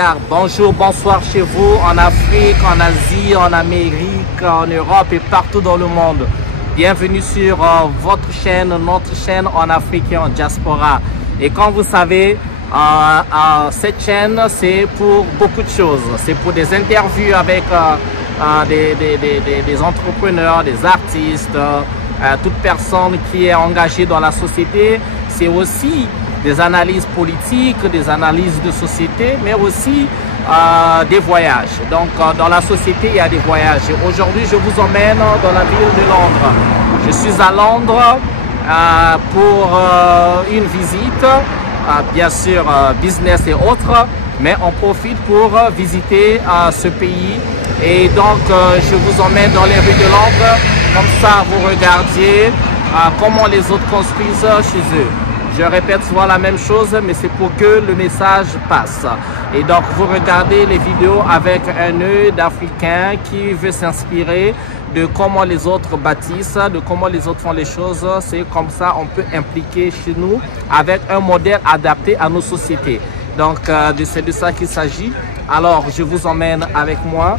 gars, bonjour, bonsoir chez vous, en Afrique, en Asie, en Amérique, en Europe et partout dans le monde. Bienvenue sur votre chaîne, notre chaîne en Afrique et en diaspora. Et comme vous savez, cette chaîne, c'est pour beaucoup de choses. C'est pour des interviews avec des entrepreneurs, des artistes, toute personne qui est engagée dans la société. C'est aussi des analyses politiques, des analyses de société, mais aussi des voyages. Donc, dans la société, il y a des voyages. Aujourd'hui, je vous emmène dans la ville de Londres. Je suis à Londres pour une visite, bien sûr, business et autres, mais on profite pour visiter ce pays. Et donc, je vous emmène dans les rues de Londres, comme ça, vous regardiez comment les autres construisent chez eux. Je répète souvent la même chose, mais c'est pour que le message passe. Et donc, vous regardez les vidéos avec un œil d'Africain qui veut s'inspirer de comment les autres bâtissent, de comment les autres font les choses. C'est comme ça on peut impliquer chez nous avec un modèle adapté à nos sociétés. Donc, c'est de ça qu'il s'agit. Alors, je vous emmène avec moi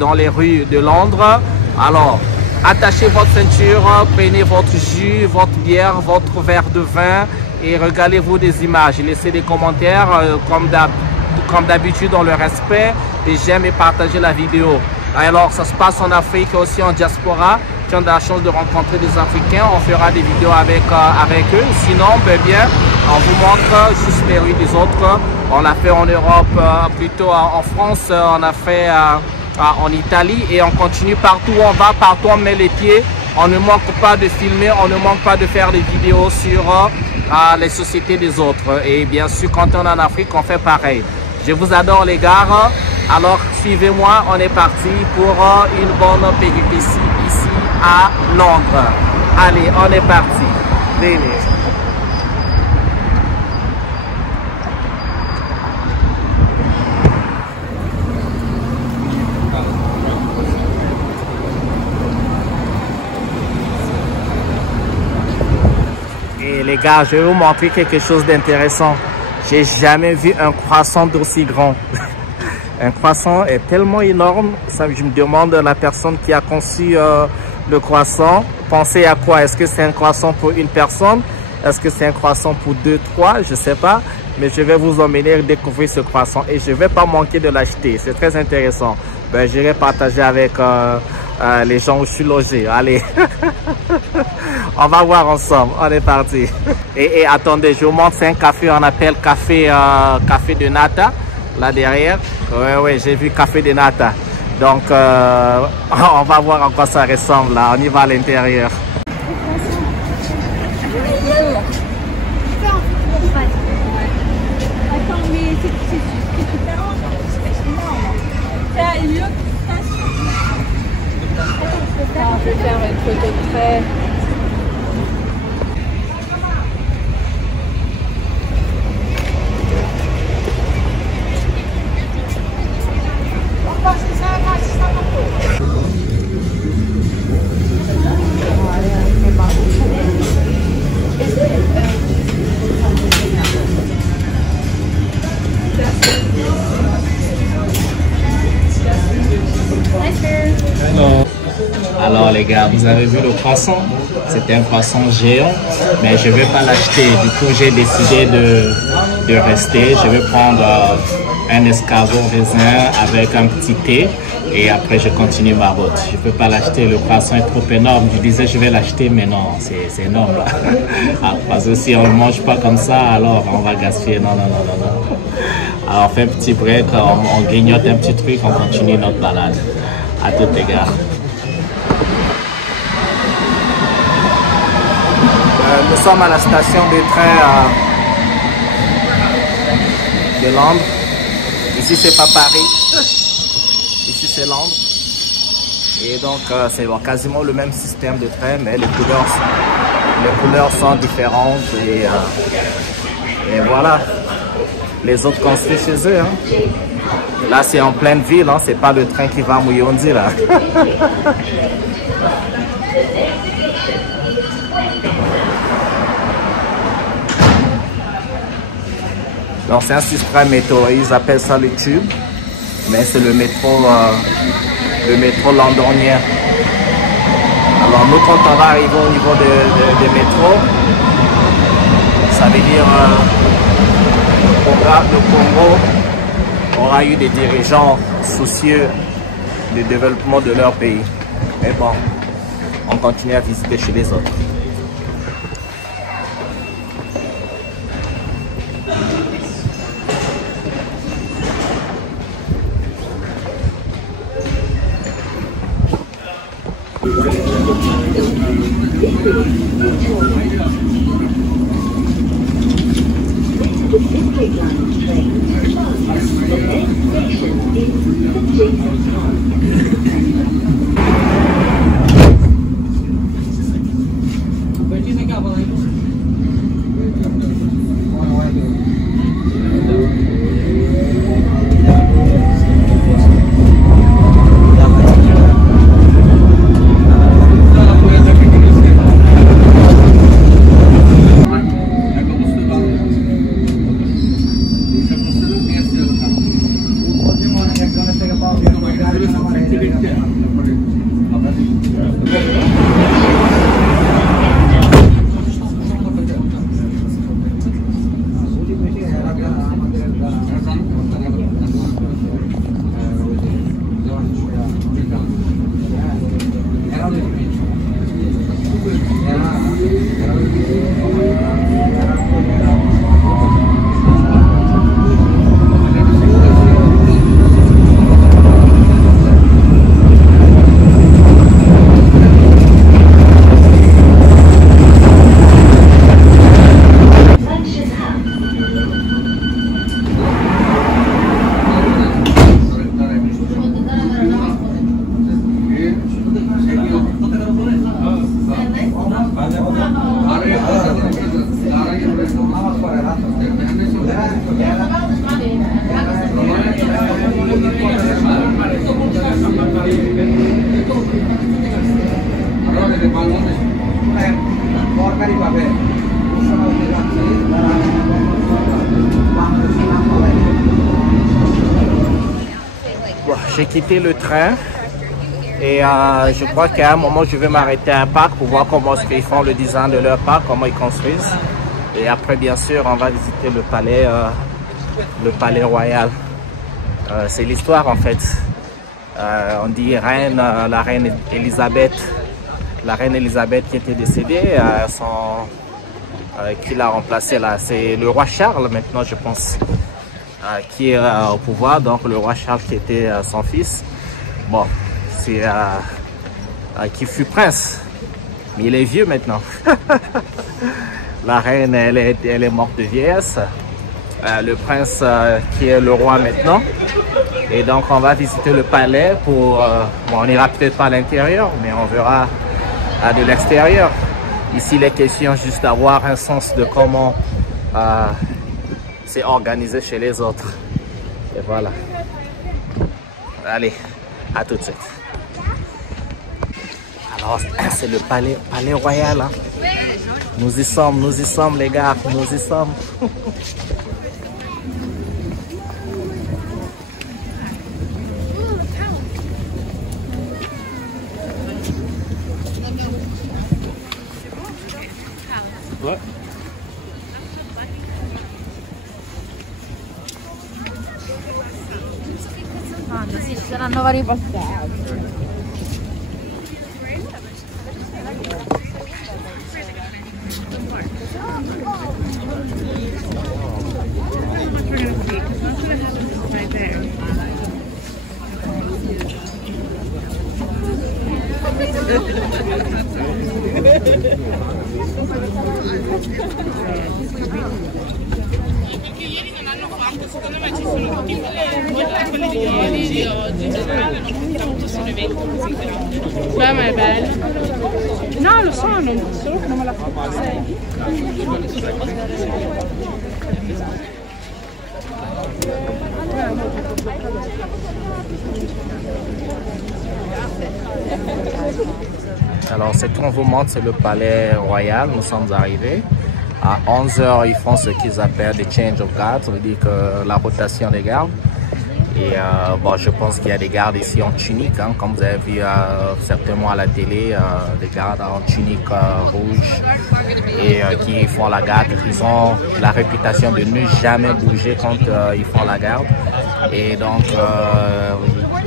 dans les rues de Londres. Alors, attachez votre ceinture, prenez votre jus, votre bière, votre verre de vin et regardez-vous des images. Laissez des commentaires comme d'habitude dans le respect, et j'aime et partagez la vidéo. Alors ça se passe en Afrique et aussi en diaspora. Si on a la chance de rencontrer des Africains, on fera des vidéos avec eux. Sinon, bien, on vous montre juste les rues des autres. On l'a fait en Europe, plutôt en France, on a fait en Italie et on continue partout où on va, partout où on met les pieds. On ne manque pas de filmer, on ne manque pas de faire des vidéos sur les sociétés des autres. Et bien sûr, quand on est en Afrique, on fait pareil. Je vous adore les gars. Alors suivez-moi, on est parti pour une bonne péripétie ici à Londres. Allez, on est parti. Venez. Et les gars, je vais vous montrer quelque chose d'intéressant. J'ai jamais vu un croissant d'aussi grand. Un croissant est tellement énorme, ça, je me demande la personne qui a conçu le croissant, pensez à quoi? Est-ce que c'est un croissant pour une personne? Est-ce que c'est un croissant pour 2, 3? Je sais pas, mais je vais vous emmener découvrir ce croissant et je vais pas manquer de l'acheter. C'est très intéressant. Ben, j'irai partager avec les gens où je suis logé. Allez, on va voir ensemble. On est parti. Et attendez, je vous montre, c'est un café, on appelle café de nata. Là derrière, ouais, j'ai vu café de nata. Donc, on va voir à quoi ça ressemble là. On y va à l'intérieur. Je vais faire une photo de près. Alors les gars, vous avez vu le croissant? C'était un croissant géant, mais je ne vais pas l'acheter. Du coup, j'ai décidé de rester. Je vais prendre un escargot raisin avec un petit thé et après je continue ma route. Je ne peux pas l'acheter, le croissant est trop énorme. Je disais je vais l'acheter, mais non, c'est énorme là. Parce que si on ne mange pas comme ça, alors on va gaspiller. Non. Alors on fait un petit break, on grignote un petit truc, on continue notre balade. À tous les gars. Nous sommes à la station de train de Londres. Ici, c'est pas Paris. Ici, c'est Londres. Et donc, c'est quasiment le même système de train, mais les couleurs sont différentes. Et voilà. Les autres construisent chez eux. Hein. Là, c'est en pleine ville. Hein. C'est pas le train qui va à Mouyondi, là. Donc c'est un système métro, ils appellent ça le tube, mais c'est le métro londonien. Alors nous, quand on va arriver au niveau des métros, ça veut dire le Congo aura eu des dirigeants soucieux du développement de leur pays. Mais bon, on continue à visiter chez les autres. J'ai quitté le train et je crois qu'à un moment je vais m'arrêter à un parc pour voir comment ils font le design de leur parc, comment ils construisent. Et après bien sûr on va visiter le palais royal. C'est l'histoire en fait. On dit reine, la reine Elisabeth qui était décédée, qui l'a remplacée là. C'est le roi Charles maintenant je pense. Qui est au pouvoir, donc le roi Charles qui était son fils. Bon, c'est qui fut prince, mais il est vieux maintenant. La reine, elle est morte de vieillesse. Le prince qui est le roi maintenant. Et donc on va visiter le palais pour... bon, on n'ira peut-être pas à l'intérieur, mais on verra de l'extérieur. Ici, les questions juste d'avoir un sens de comment c'est organisé chez les autres. Et voilà. Allez, à tout de suite. Alors, c'est le palais royal. Hein. Nous y sommes les gars, nous y sommes. Ouais. Sì, ci saranno vari passaggi. Perché ieri non hanno fatto, secondo me ci sono tutti quelli di ieri, oggi in generale non facciamo tutto solo eventi così. Beh, ma è bello. No, lo so, solo che non me la fa. Alors, ce qu'on vous montre, c'est le palais royal. Nous sommes arrivés. À 11h, ils font ce qu'ils appellent des change of guards, ça veut dire que la rotation des gardes. Et bon, je pense qu'il y a des gardes ici en tunique, hein, comme vous avez vu certainement à la télé, des gardes en tunique rouge et qui font la garde. Ils ont la réputation de ne jamais bouger quand ils font la garde. Et donc,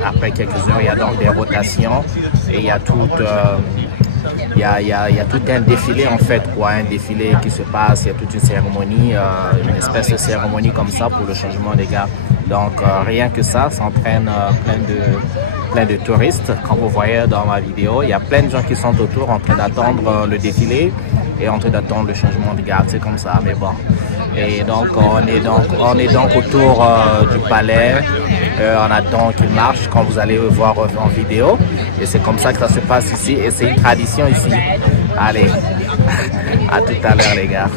après quelques heures, il y a donc des rotations et il y a tout un défilé en fait, quoi, un défilé qui se passe, il y a toute une cérémonie, une espèce de cérémonie comme ça pour le changement des gardes. Donc rien que ça entraîne plein de touristes. Comme vous voyez dans ma vidéo, il y a plein de gens qui sont autour en train d'attendre le défilé et en train d'attendre le changement de garde, c'est comme ça, mais bon. Et donc on est donc autour du palais, on attend qu'il marche, comme vous allez voir en vidéo. Et c'est comme ça que ça se passe ici et c'est une tradition ici. Allez, à tout à l'heure les gars.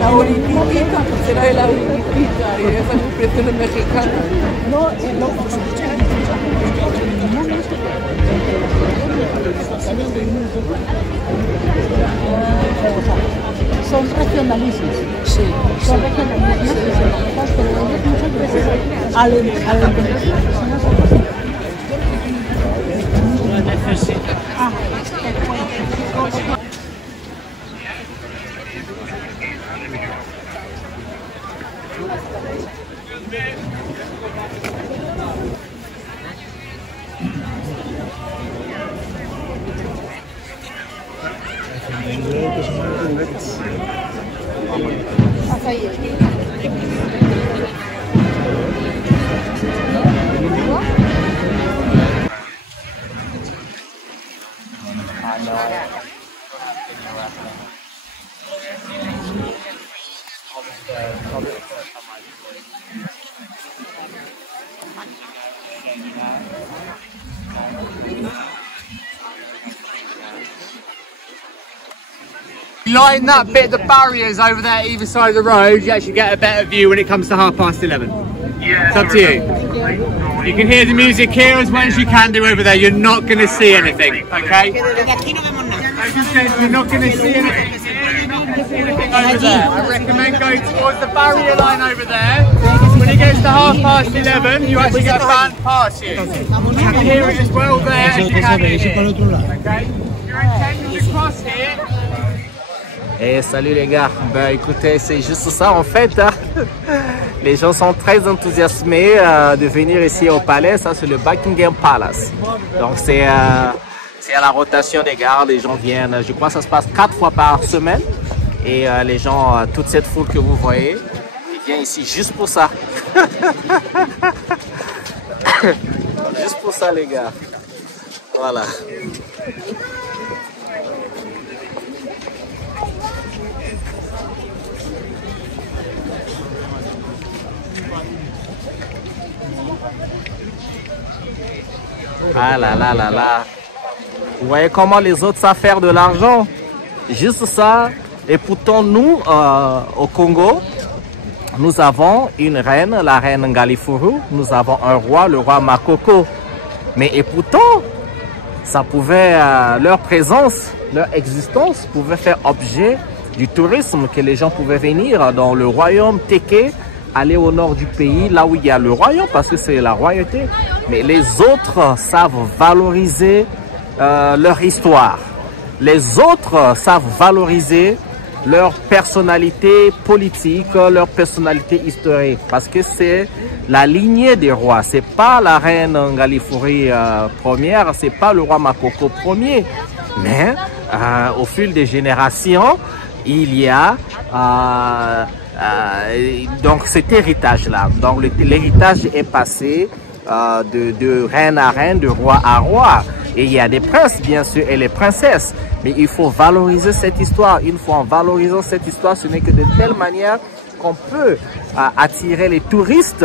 La olimpiquita, será de la olimpiquita y esa expresión es mexicana. No, son regionalismos. Sí. Son regionalismos, pero ellos muchas veces al entender las personas hasta ahí. line that bit, the barriers over there either side of the road, you actually get a better view when it comes to 11:30. It's up to you. You can hear the music here as well as you can do over there. You're not going to see anything, okay? You're not going to see anything. Over there. I recommend going towards the barrier line over there. When it gets to 11:30, you actually get a band past you. You can hear it as well there as you can here. Okay? You're intending to cross here. Et salut les gars, ben écoutez, c'est juste ça en fait, hein. Les gens sont très enthousiasmés de venir ici au palais. Ça c'est le Buckingham Palace, donc c'est à la rotation des gardes. Les gens viennent, je crois que ça se passe 4 fois par semaine, et les gens, toute cette foule que vous voyez, ils viennent ici juste pour ça. Juste pour ça les gars, voilà. Ah là là là là. Vous voyez comment les autres savent faire de l'argent? Juste ça. Et pourtant nous, au Congo, nous avons une reine, la reine Ngalifuru. Nous avons un roi, le roi Makoko. Mais et pourtant, ça pouvait, leur présence, leur existence pouvait faire objet du tourisme, que les gens pouvaient venir dans le royaume Téké, aller au nord du pays, là où il y a le royaume, parce que c'est la royauté. Mais les autres savent valoriser leur histoire. Les autres savent valoriser leur personnalité politique, leur personnalité historique. Parce que c'est la lignée des rois. C'est pas la reine Ngalifuru première, c'est pas le roi Makoko premier. Mais au fil des générations, il y a donc cet héritage-là. Donc l'héritage est passé de reine à reine, de roi à roi. Et il y a des princes, bien sûr, et les princesses. Mais il faut valoriser cette histoire. Une fois en valorisant cette histoire, ce n'est que de telle manière qu'on peut attirer les touristes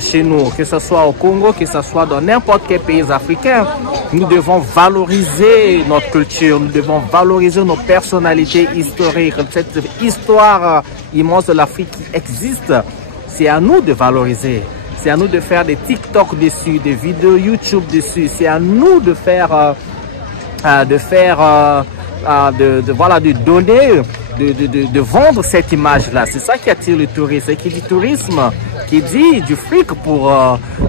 chez nous, que ce soit au Congo, que ce soit dans n'importe quel pays africain. Nous devons valoriser notre culture, nous devons valoriser nos personnalités historiques, cette histoire immense de l'Afrique qui existe. C'est à nous de valoriser. C'est à nous de faire des TikTok dessus, des vidéos YouTube dessus. C'est à nous de faire, de donner, de vendre cette image-là. C'est ça qui attire le tourisme. Et qui dit tourisme, qui dit du fric pour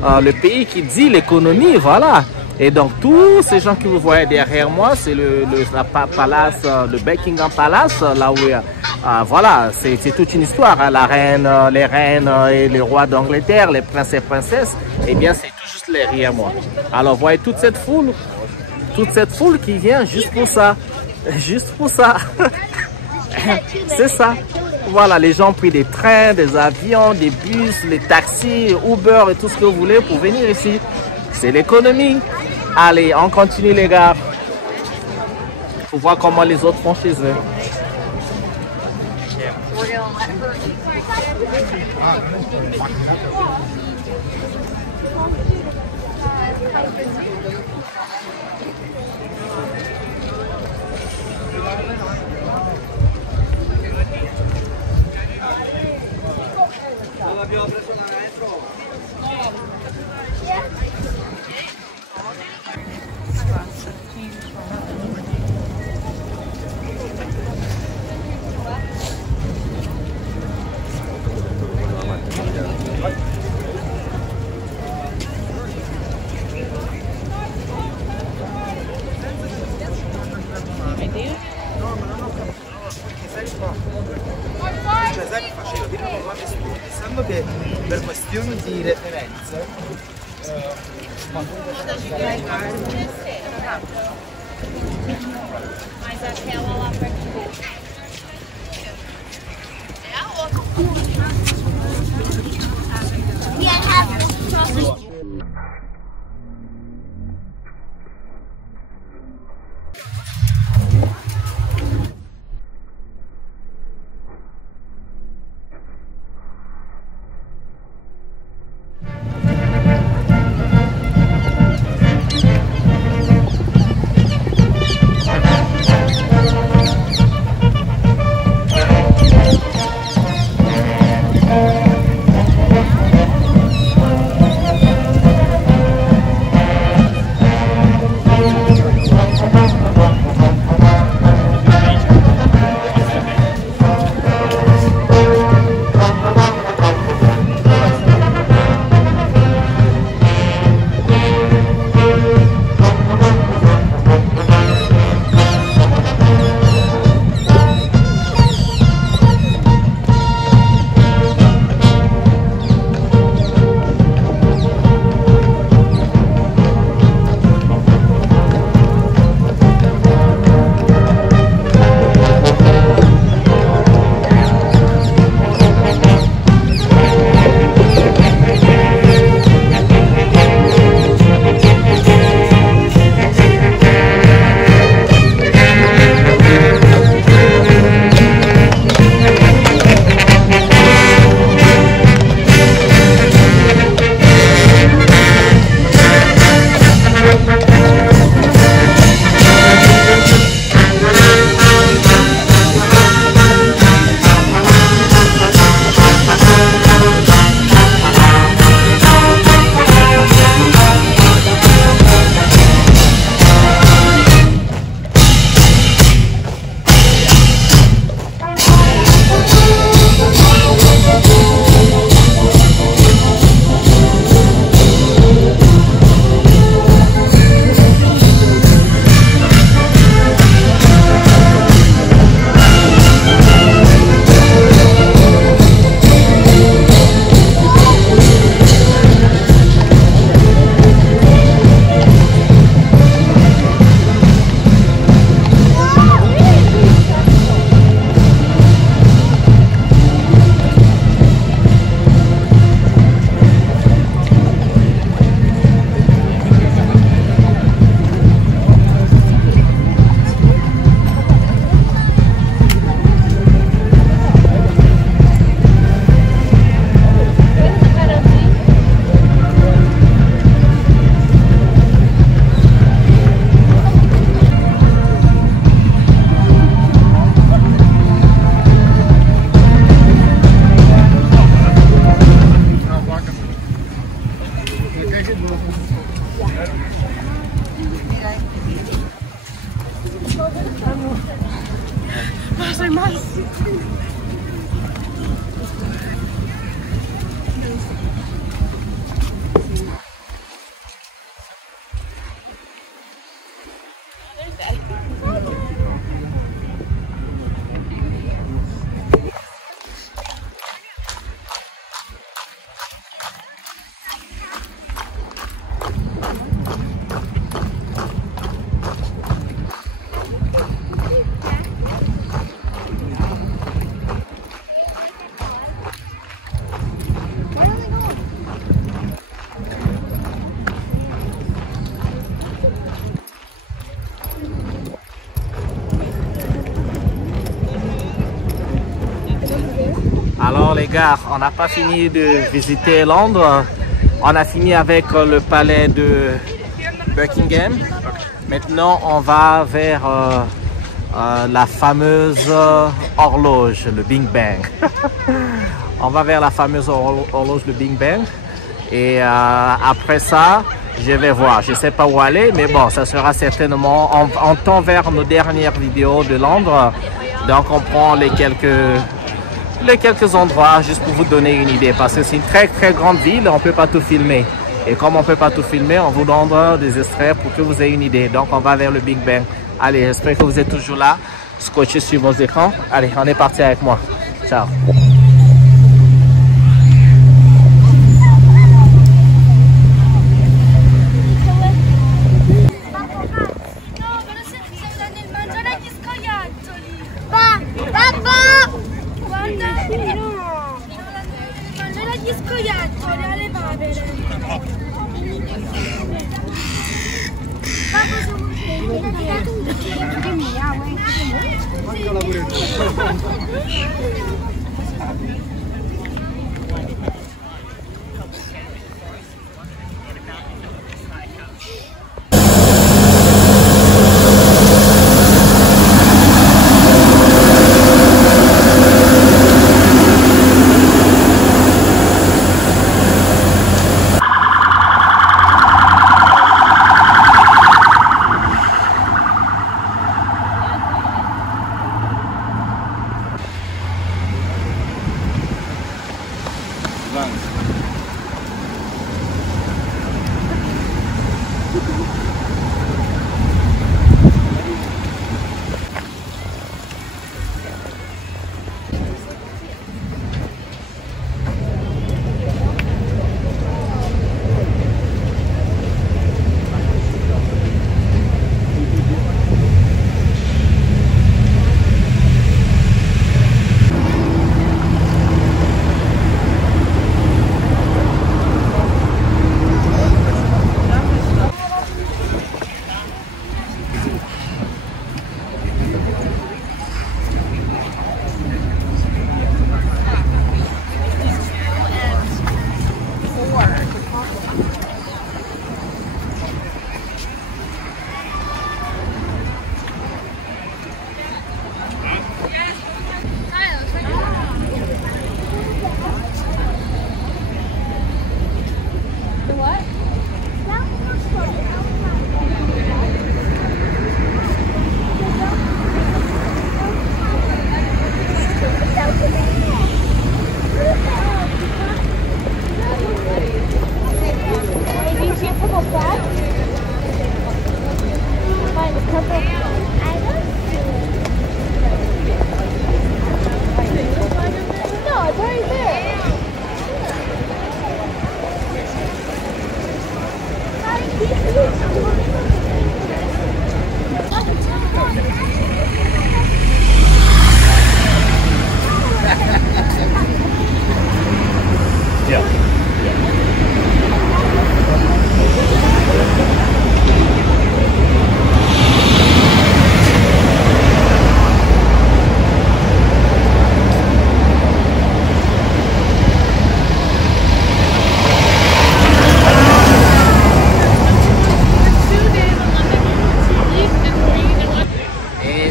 le pays, qui dit l'économie, voilà. Et donc tous ces gens que vous voyez derrière moi, c'est le Buckingham Palace, là où voilà, c'est toute une histoire, hein. La reine, les reines et les rois d'Angleterre, les princes et princesses, eh bien c'est tout juste derrière moi. Alors vous voyez toute cette foule qui vient juste pour ça, c'est ça. Voilà, les gens ont pris des trains, des avions, des bus, les taxis, Uber et tout ce que vous voulez pour venir ici. C'est l'économie. Allez, on continue les gars. Pour voir comment les autres font chez eux. Pensando che per questioni di referenza gars, on n'a pas fini de visiter Londres. On a fini avec le palais de Buckingham. Maintenant, on va vers la fameuse horloge, le Big Bang. On va vers la fameuse horloge, le Big Bang. Et après ça, je vais voir. Je ne sais pas où aller, mais bon, ça sera certainement... On tend vers nos dernières vidéos de Londres. Donc, on prend les quelques endroits juste pour vous donner une idée. Parce que c'est une très, très grande ville. On ne peut pas tout filmer. Et comme on ne peut pas tout filmer, on vous donne des extraits pour que vous ayez une idée. Donc, on va vers le Big Bang. Allez, j'espère que vous êtes toujours là. Scotché sur vos écrans. Allez, on est parti avec moi. Ciao.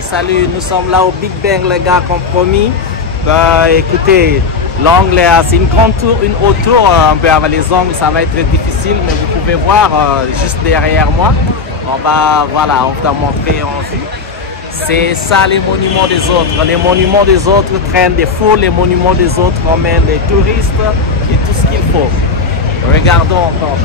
Salut, nous sommes là au Big Bang les gars, comme promis. Écoutez, l'angle c'est une contour, une hauteur un peu avec les angles, ça va être difficile, mais vous pouvez voir juste derrière moi. On va te montrer en vue. C'est ça les monuments des autres. Les monuments des autres traînent des foules, les monuments des autres emmènent des touristes et tout ce qu'il faut. Regardons encore.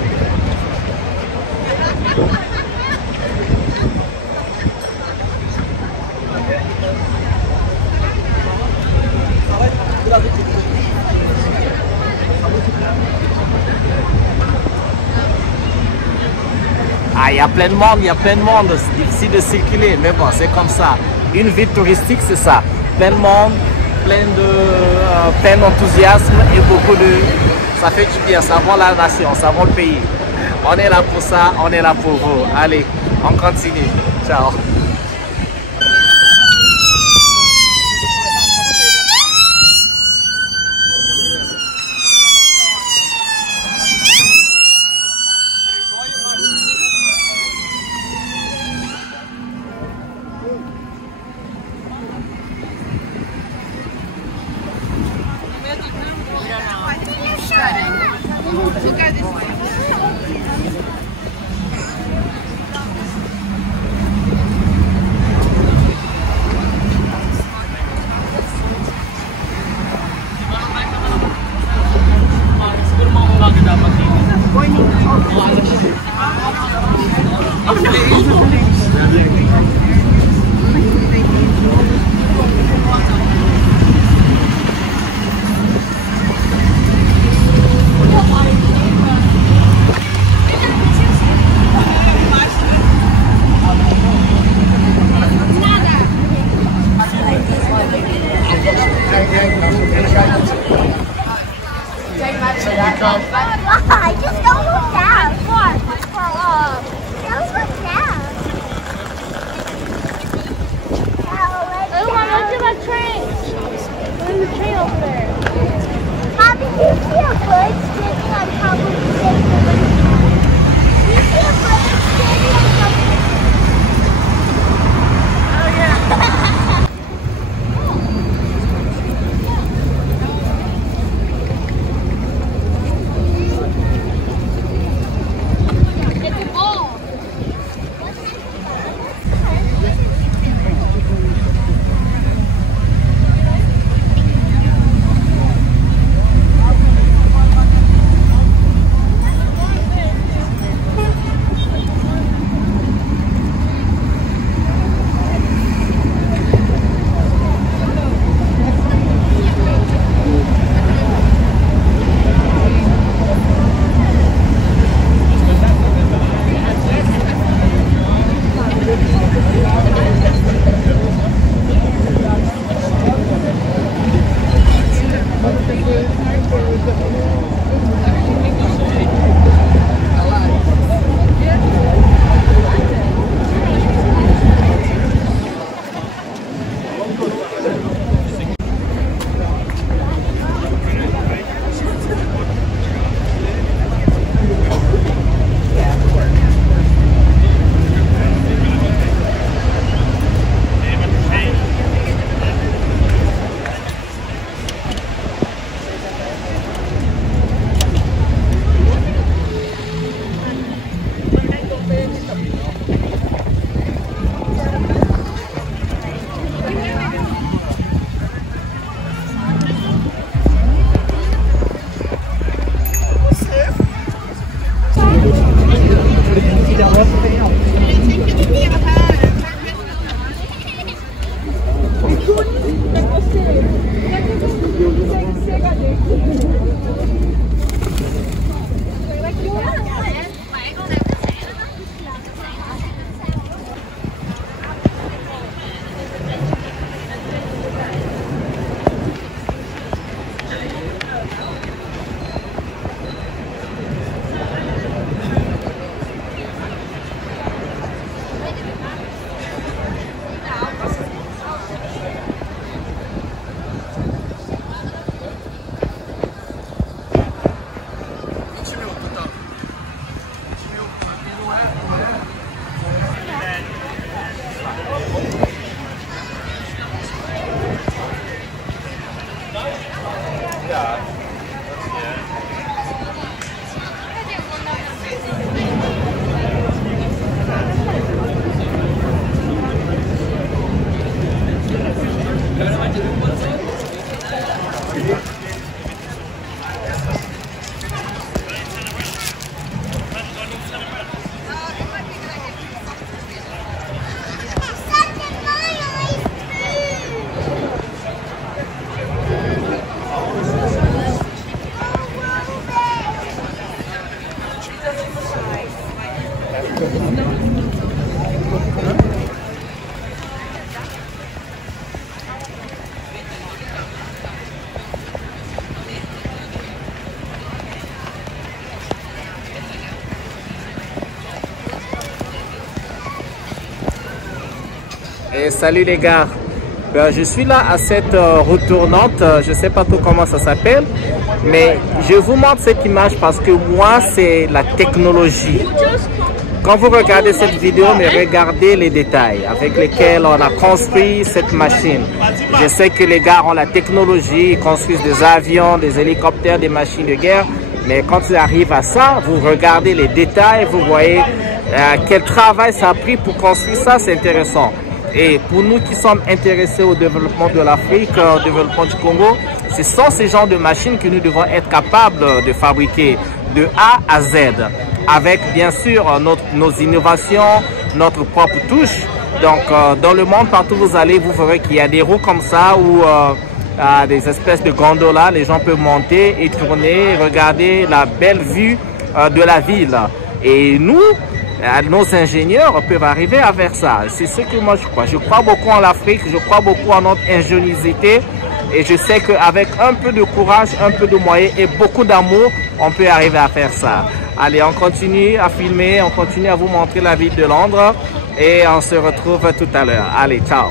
Ah, il y a plein de monde, c'est difficile de circuler, mais bon, c'est comme ça. Une ville touristique, c'est ça. Plein de monde, plein d'enthousiasme et beaucoup de... Ça fait du bien, ça vaut la nation, ça vaut le pays. On est là pour ça, on est là pour vous. Allez, on continue. Ciao. Et salut les gars, je suis là à cette route tournante, je ne sais pas trop comment ça s'appelle, mais je vous montre cette image parce que moi c'est la technologie. Quand vous regardez cette vidéo, mais regardez les détails avec lesquels on a construit cette machine. Je sais que les gars ont la technologie, ils construisent des avions, des hélicoptères, des machines de guerre. Mais quand tu arrives à ça, vous regardez les détails, vous voyez quel travail ça a pris pour construire ça, c'est intéressant. Et pour nous qui sommes intéressés au développement de l'Afrique, au développement du Congo, ce sont ces genres de machines que nous devons être capables de fabriquer de A à Z. Avec bien sûr nos innovations, notre propre touche. Donc dans le monde, partout où vous allez, vous verrez qu'il y a des roues comme ça où des espèces de gondolas, les gens peuvent monter et tourner, regarder la belle vue de la ville. Et nous, nos ingénieurs peuvent arriver à faire ça. C'est ce que moi je crois. Je crois beaucoup en l'Afrique, je crois beaucoup en notre ingéniosité et je sais qu'avec un peu de courage, un peu de moyens et beaucoup d'amour, on peut arriver à faire ça. Allez, on continue à filmer, on continue à vous montrer la ville de Londres et on se retrouve tout à l'heure. Allez, ciao!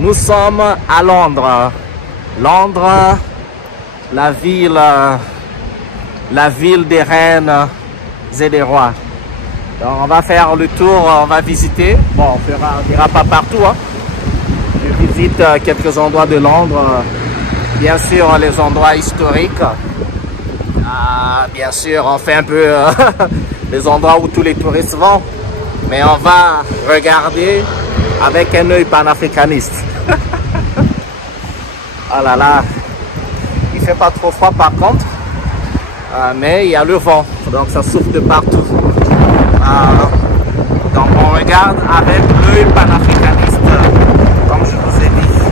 Nous sommes à Londres. Londres, la ville des reines et des rois. Donc on va faire le tour, on va visiter. Bon, on n'ira pas partout. Hein. Je visite quelques endroits de Londres. Bien sûr, les endroits historiques. Bien sûr, on fait un peu les endroits où tous les touristes vont. Mais on va regarder avec un œil panafricaniste. Oh là là, il fait pas trop froid par contre, mais il y a le vent, donc ça souffle de partout. Donc on regarde avec l'œil panafricaniste, comme je vous ai dit.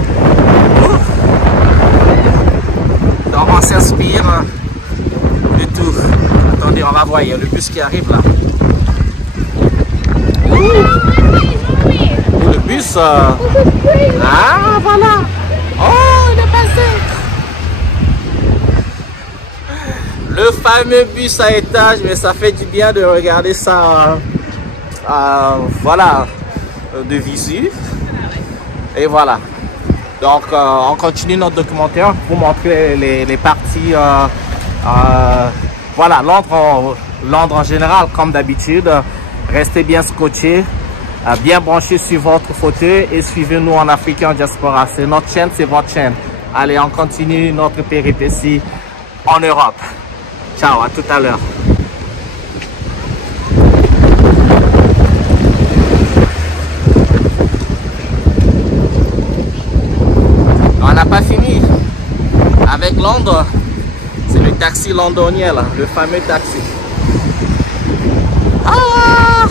Donc on s'inspire de tout. Attendez, on va voir, il y a le bus qui arrive là. Le bus, ah voilà. Oh, il est passé. Le fameux bus à étage, mais ça fait du bien de regarder ça, voilà, de visu. Et voilà. Donc, on continue notre documentaire pour montrer les parties, voilà, Londres en général, comme d'habitude. Restez bien scotchés. Bien branché sur votre fauteuil et suivez-nous en Afrique et en diaspora. C'est notre chaîne, c'est votre chaîne. Allez, on continue notre péripétie en Europe. Ciao, à tout à l'heure. On n'a pas fini avec Londres. C'est le taxi londonien, là, le fameux taxi. Ah!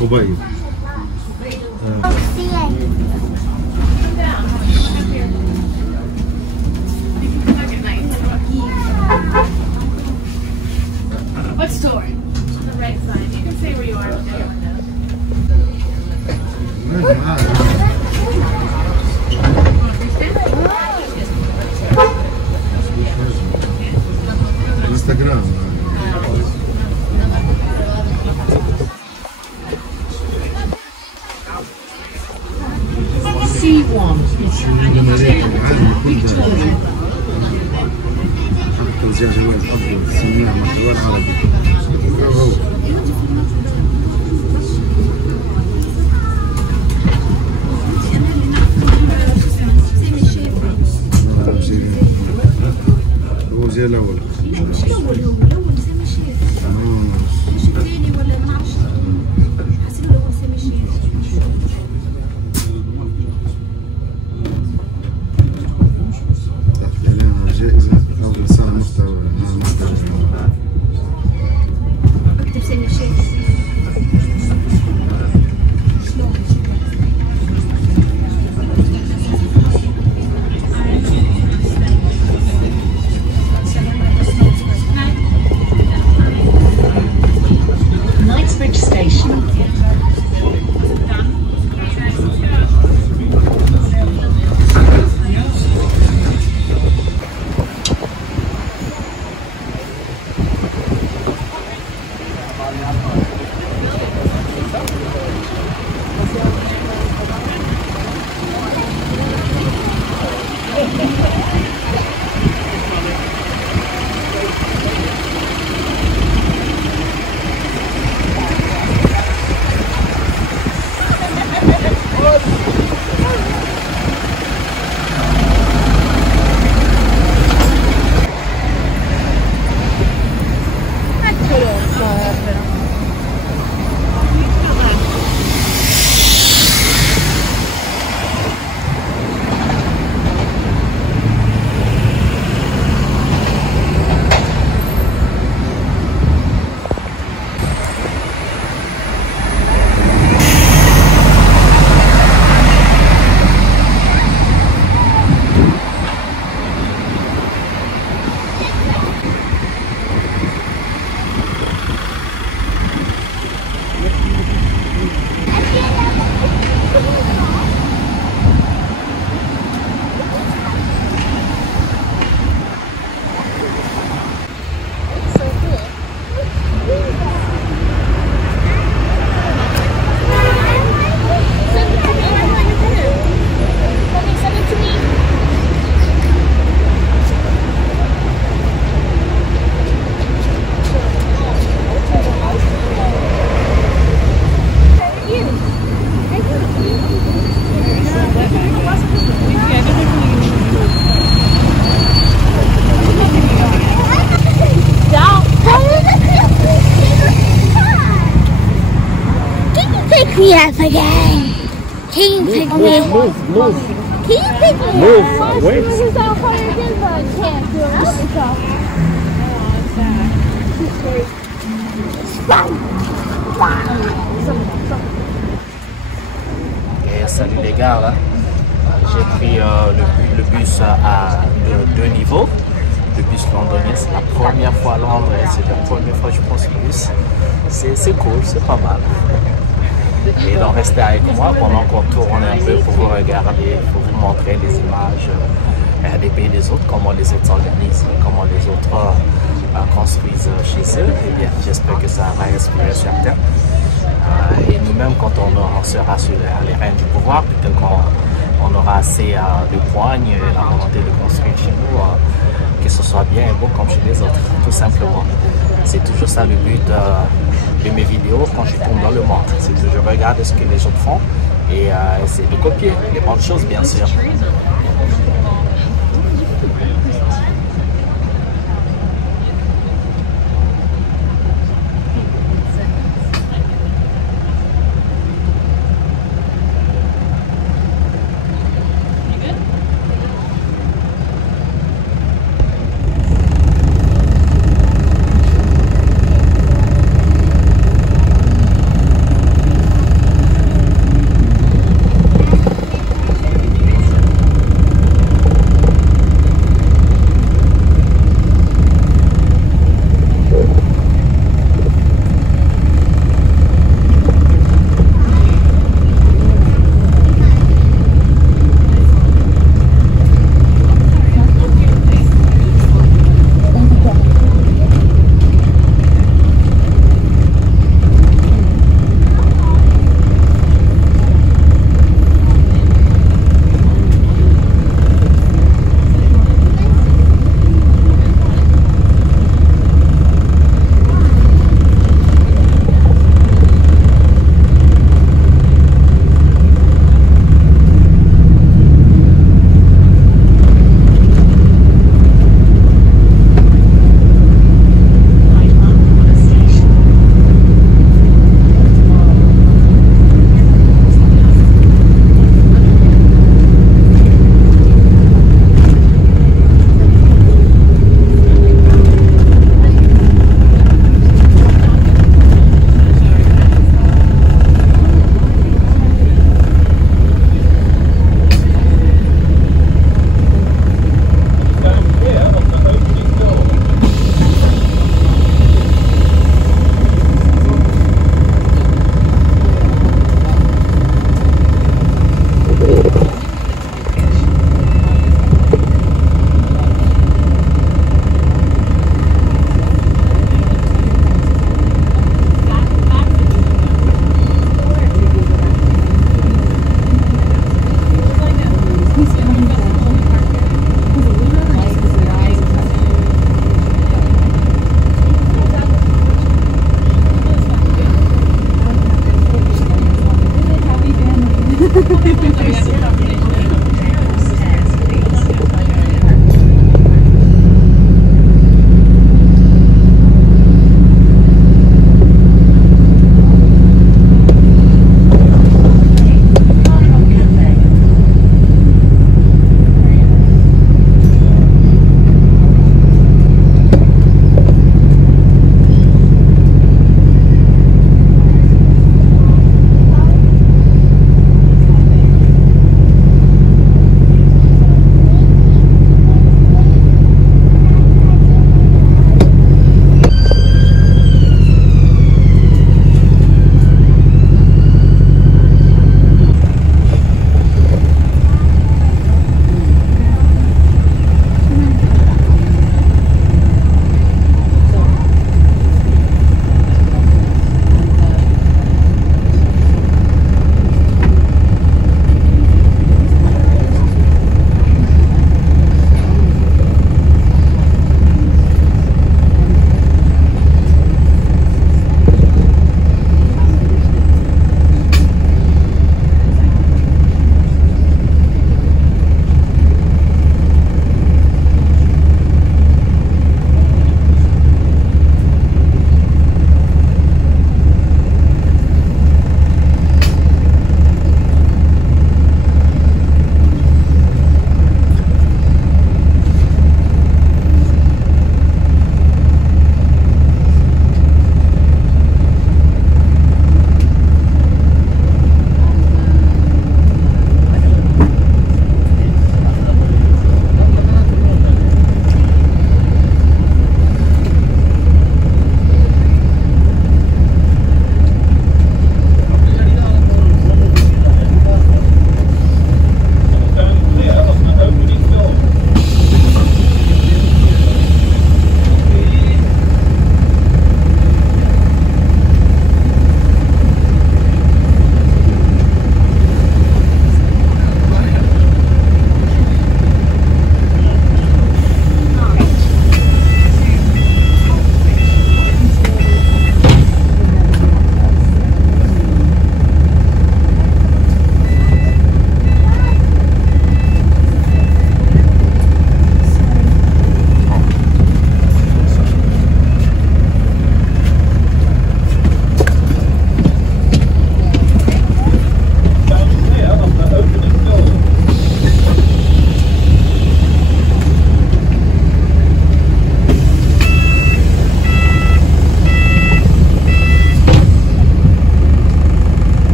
قبيل What store? On the right side. You can say where you are with the other Instagram. C1 توزيع جوال أفضل سميع محتوى عربي هو زي الأول مش الأول هو مسمي الشيخ مش الثاني ولا ما نعرفش حسيت هو مسمي الشيخ جائزة أفضل صانع محتوى اكتب سامي الشيخ شلون؟ Knightsbridge Station. Me up again. Can you pick me? Move. Can you pick me? Move. Wait. Et salut les gars, là. J'ai pris le bus à deux niveaux. Le bus londonien, c'est la première fois à Londres et c'est la première fois que je prends ce bus. C'est cool, c'est pas mal. Et donc restez avec moi pendant qu'on tourne un peu pour vous regarder, pour vous montrer les images des pays des autres, comment les autres s'organisent, comment les autres construisent chez eux. Et bien, j'espère que ça va inspirer certains. assez de poigne et la volonté de construire chez nous, que ce soit bien et beau comme chez les autres, tout simplement. C'est toujours ça le but de mes vidéos quand je tourne dans le monde. C'est que je regarde ce que les autres font et essayer de copier les bonnes choses, bien sûr.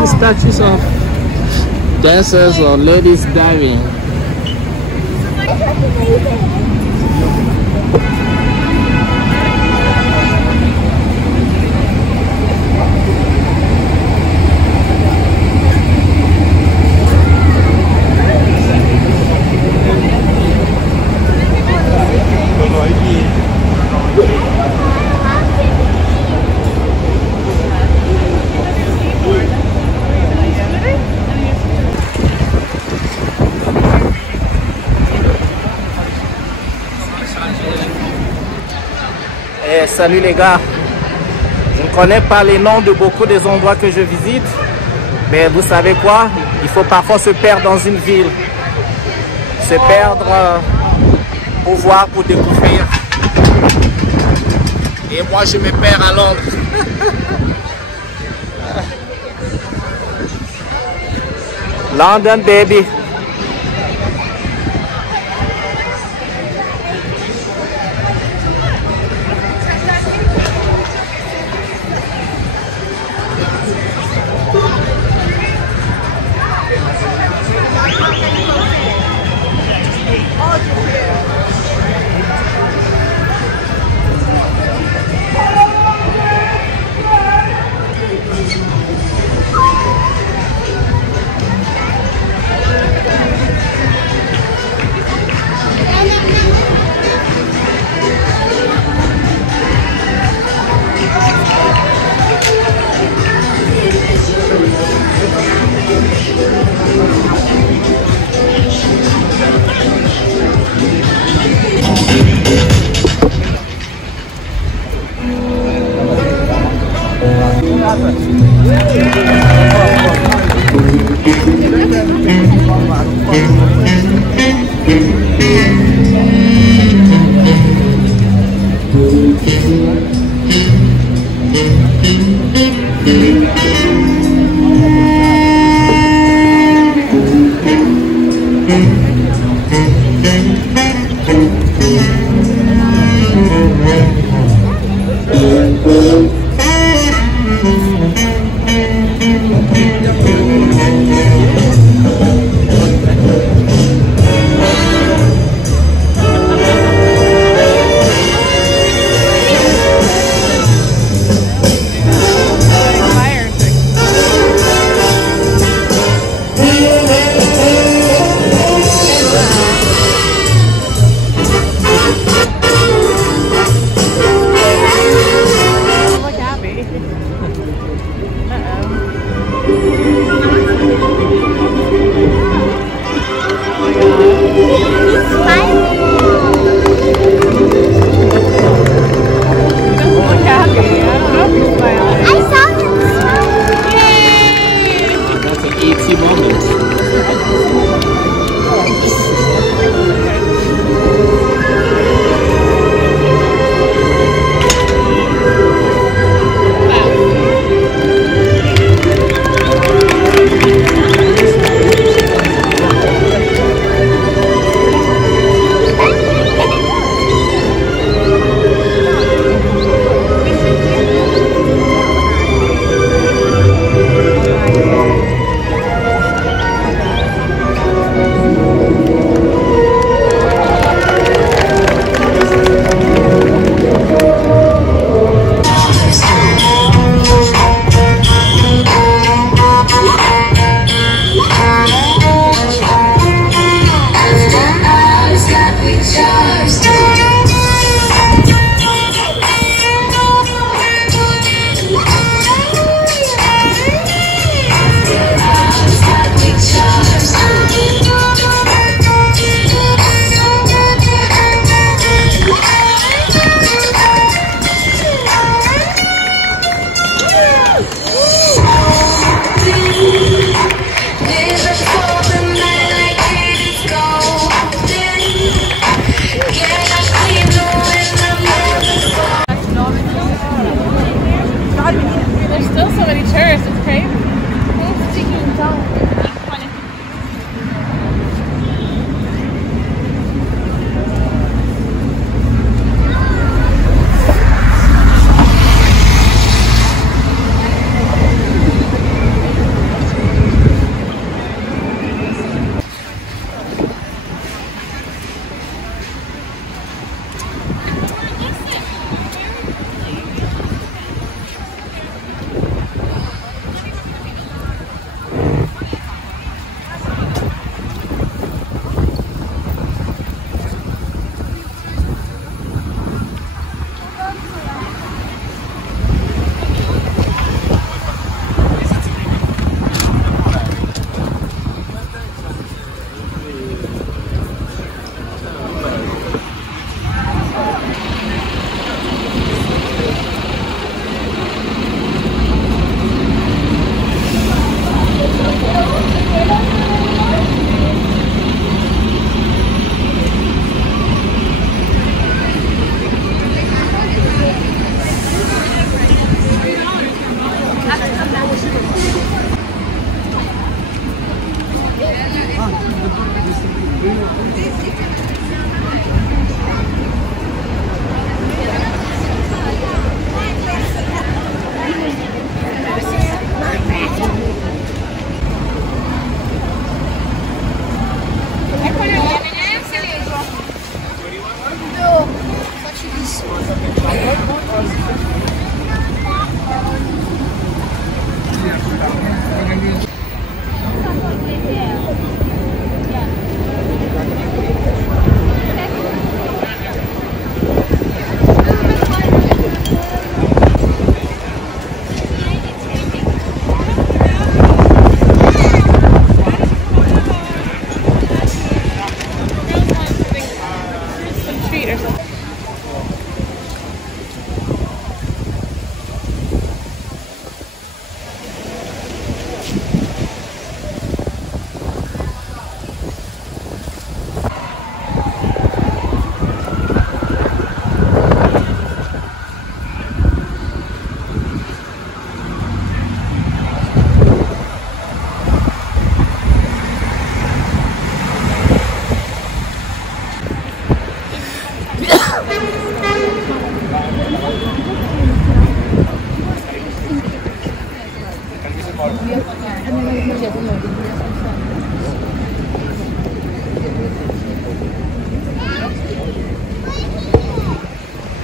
the statues of dancers or ladies diving. Salut les gars, je ne connais pas les noms de beaucoup des endroits que je visite, mais vous savez quoi, il faut parfois se perdre dans une ville, se perdre pour voir, pour découvrir. Et moi je me perds à Londres. London baby.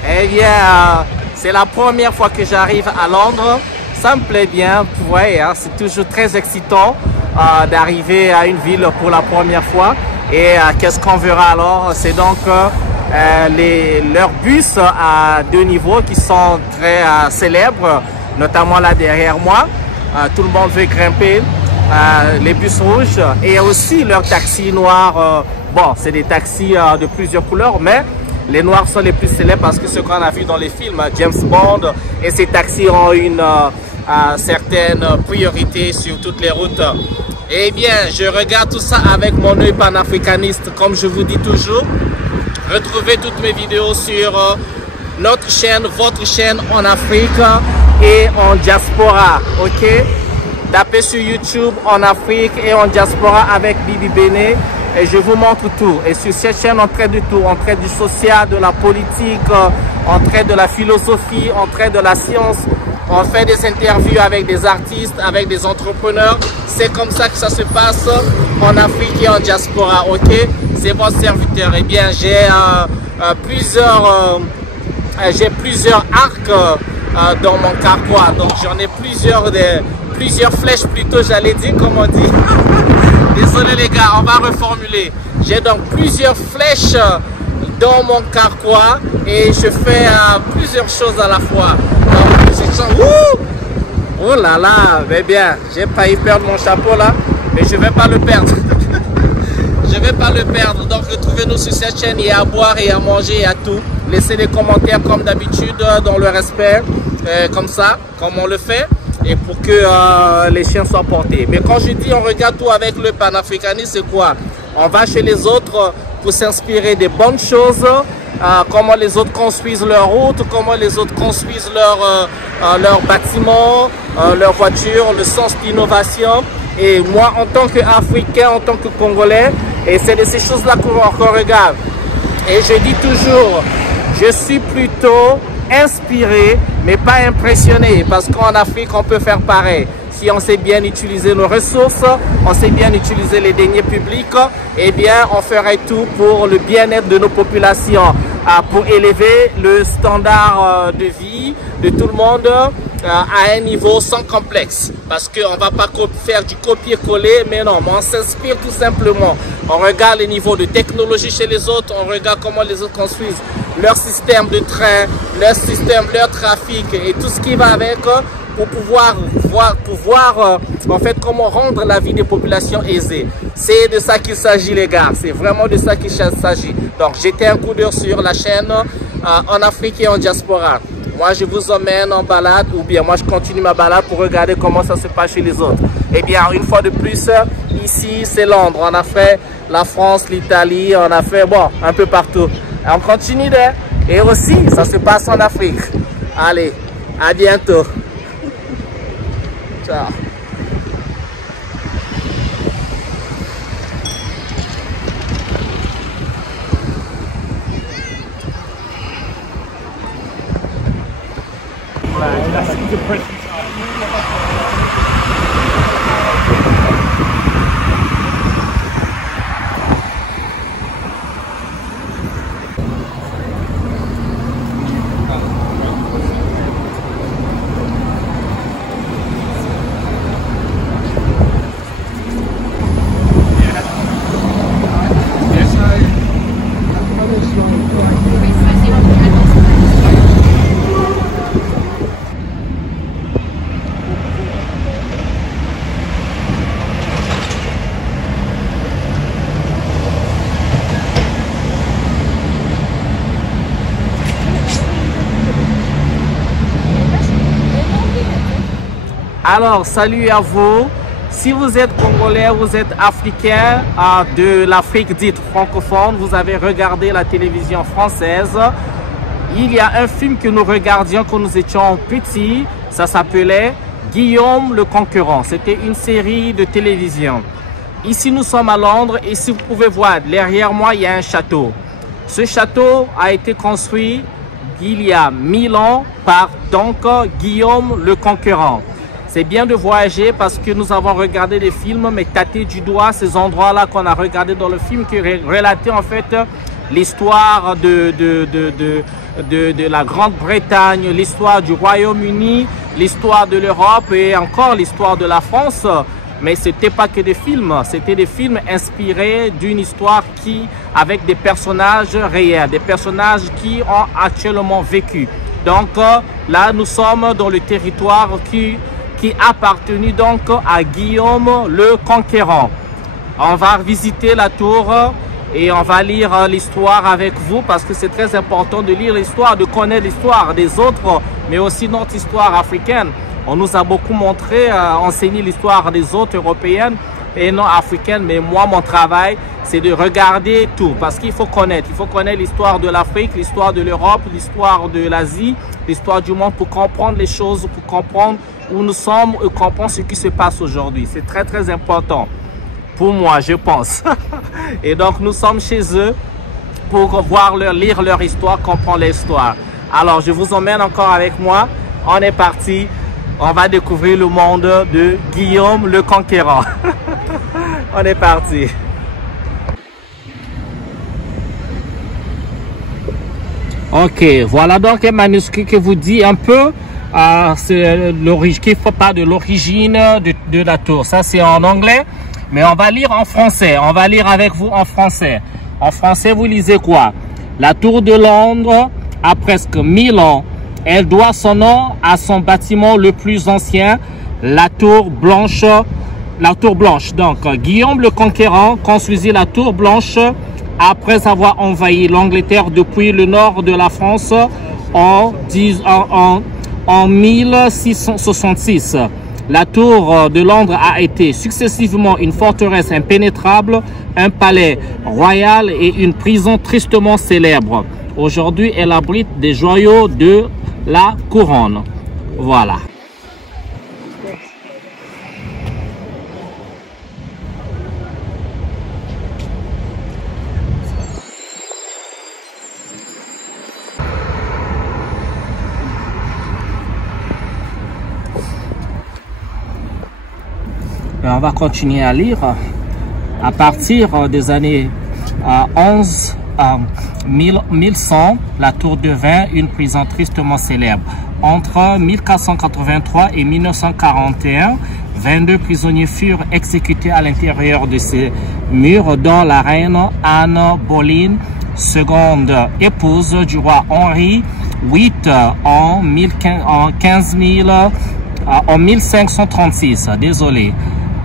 Eh bien, c'est la première fois que j'arrive à Londres. Ça me plaît bien, vous voyez, hein, c'est toujours très excitant d'arriver à une ville pour la première fois. Et qu'est-ce qu'on verra alors? C'est donc leurs bus à 2 niveaux qui sont très célèbres, notamment là derrière moi. Tout le monde veut grimper les bus rouges et aussi leurs taxis noirs. Bon, c'est des taxis de plusieurs couleurs, mais les noirs sont les plus célèbres parce que ce qu'on a vu dans les films, James Bond, et ces taxis ont une certaine priorité sur toutes les routes. Eh bien, je regarde tout ça avec mon œil panafricaniste, comme je vous dis toujours. Retrouvez toutes mes vidéos sur notre chaîne, votre chaîne en Afrique et en diaspora, ok? Tapez sur YouTube en Afrique et en diaspora avec Bibi Béné. Et je vous montre tout. Et sur cette chaîne, on traite de tout. On traite du social, de la politique, on traite de la philosophie, on traite de la science. On fait des interviews avec des artistes, avec des entrepreneurs. C'est comme ça que ça se passe en Afrique et en diaspora, ok? C'est votre serviteur. Eh bien, j'ai plusieurs arcs dans mon carquois. Donc, j'en ai plusieurs flèches plutôt, j'allais dire, comme on dit. Désolé les gars, on va reformuler. J'ai donc plusieurs flèches dans mon carquois et je fais plusieurs choses à la fois. Donc, je sens, oh là là, mais bien, j'ai failli perdre mon chapeau là, mais je vais pas le perdre. Je vais pas le perdre. Donc retrouvez-nous sur cette chaîne, il y a à boire et à manger, il y a tout. Laissez des commentaires comme d'habitude, dans le respect, comme ça, comme on le fait. Et pour que les chiens soient portés. Mais quand je dis on regarde tout avec le panafricanisme, c'est quoi? On va chez les autres pour s'inspirer des bonnes choses, comment les autres construisent leur route, comment les autres construisent leurs bâtiments, leurs voitures, le sens d'innovation. Et moi, en tant qu'Africain, en tant que Congolais, et c'est de ces choses-là qu'on regarde. Et je dis toujours, je suis plutôt inspiré, mais pas impressionné, parce qu'en Afrique, on peut faire pareil. Si on sait bien utiliser nos ressources, on sait bien utiliser les deniers publics, eh bien, on ferait tout pour le bien-être de nos populations, pour élever le standard de vie de tout le monde à un niveau sans complexe. Parce qu'on ne va pas faire du copier-coller, mais non, on s'inspire tout simplement. On regarde les niveaux de technologie chez les autres, on regarde comment les autres construisent leur système de train, leur trafic et tout ce qui va avec pour pouvoir voir en fait comment rendre la vie des populations aisée. C'est de ça qu'il s'agit les gars, c'est vraiment de ça qu'il s'agit. Donc jetez un coup d'œil sur la chaîne en Afrique et en diaspora. Moi je vous emmène en balade ou bien moi je continue ma balade pour regarder comment ça se passe chez les autres. Et bien une fois de plus, ici c'est Londres, on a fait la France, l'Italie, on a fait bon un peu partout. On continue et aussi ça se passe en Afrique. Allez, à bientôt. Ciao. Alors, salut à vous. Si vous êtes congolais, vous êtes africain de l'Afrique dite francophone, vous avez regardé la télévision française. Il y a un film que nous regardions quand nous étions petits, ça s'appelait Guillaume le Conquérant. C'était une série de télévision. Ici, nous sommes à Londres et si vous pouvez voir, derrière moi, il y a un château. Ce château a été construit il y a 1000 ans par donc Guillaume le Conquérant. C'est bien de voyager parce que nous avons regardé des films, mais tâter du doigt ces endroits-là qu'on a regardé dans le film qui relatait en fait l'histoire de la Grande-Bretagne, l'histoire du Royaume-Uni, l'histoire de l'Europe et encore l'histoire de la France. Mais ce n'était pas que des films, c'était des films inspirés d'une histoire avec des personnages réels, des personnages qui ont actuellement vécu. Donc là, nous sommes dans le territoire qui appartenu donc à Guillaume le Conquérant. On va visiter la tour et on va lire l'histoire avec vous parce que c'est très important de lire l'histoire, de connaître l'histoire des autres, mais aussi notre histoire africaine. On nous a beaucoup montré, enseigné l'histoire des autres européennes et non africaines, mais moi, mon travail, c'est de regarder tout parce qu'il faut connaître. Il faut connaître l'histoire de l'Afrique, l'histoire de l'Europe, l'histoire de l'Asie, l'histoire du monde pour comprendre les choses, pour comprendre où nous sommes et comprendre ce qui se passe aujourd'hui. C'est très, très important pour moi, je pense. Et donc, nous sommes chez eux pour lire leur histoire, comprendre l'histoire. Alors, je vous emmène encore avec moi. On est parti. On va découvrir le monde de Guillaume le Conquérant. On est parti. Ok, voilà donc un manuscrit qui vous dit un peu qu'il faut pas de l'origine de la tour. Ça, c'est en anglais, mais on va lire en français. On va lire avec vous en français. En français, vous lisez quoi? La tour de Londres a presque 1000 ans. Elle doit son nom à son bâtiment le plus ancien, la tour Blanche. La tour Blanche. Donc, Guillaume le Conquérant construisit la tour Blanche après avoir envahi l'Angleterre depuis le nord de la France en 1666. La tour de Londres a été successivement une forteresse impénétrable, un palais royal et une prison tristement célèbre. Aujourd'hui, elle abrite des joyaux de la couronne. Voilà. Et on va continuer à lire à partir des années 1100, la tour devint une prison tristement célèbre. Entre 1483 et 1941, 22 prisonniers furent exécutés à l'intérieur de ces murs, dont la reine Anne Boleyn, seconde épouse du roi Henri VIII en 1536. Désolé.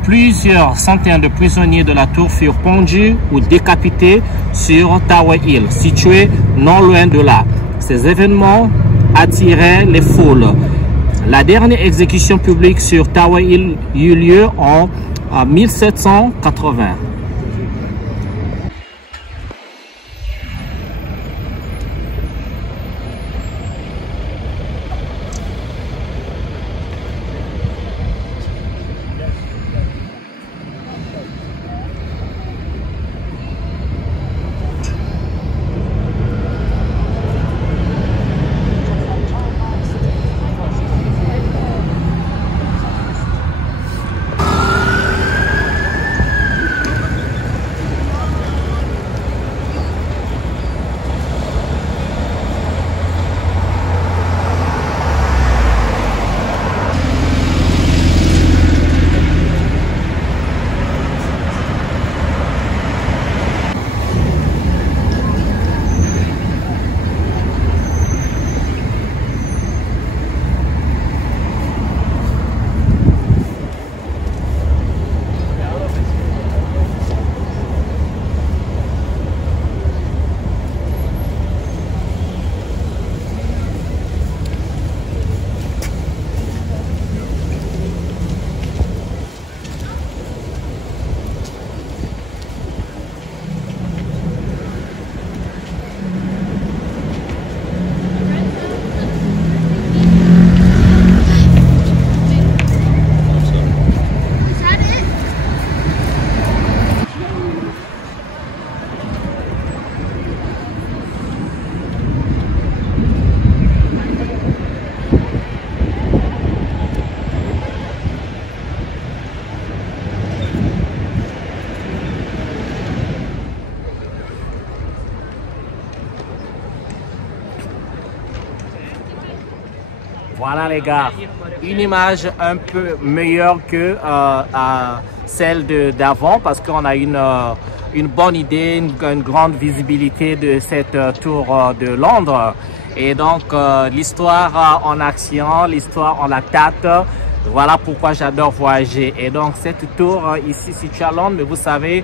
Plusieurs centaines de prisonniers de la tour furent pendus ou décapités sur Tower Hill, situé non loin de là. Ces événements attiraient les foules. La dernière exécution publique sur Tower Hill eut lieu en 1780. Voilà les gars, une image un peu meilleure que celle d'avant parce qu'on a une bonne idée, une grande visibilité de cette tour de Londres. Et donc l'histoire en action, l'histoire en la date, voilà pourquoi j'adore voyager. Et donc cette tour ici située à Londres, mais vous savez,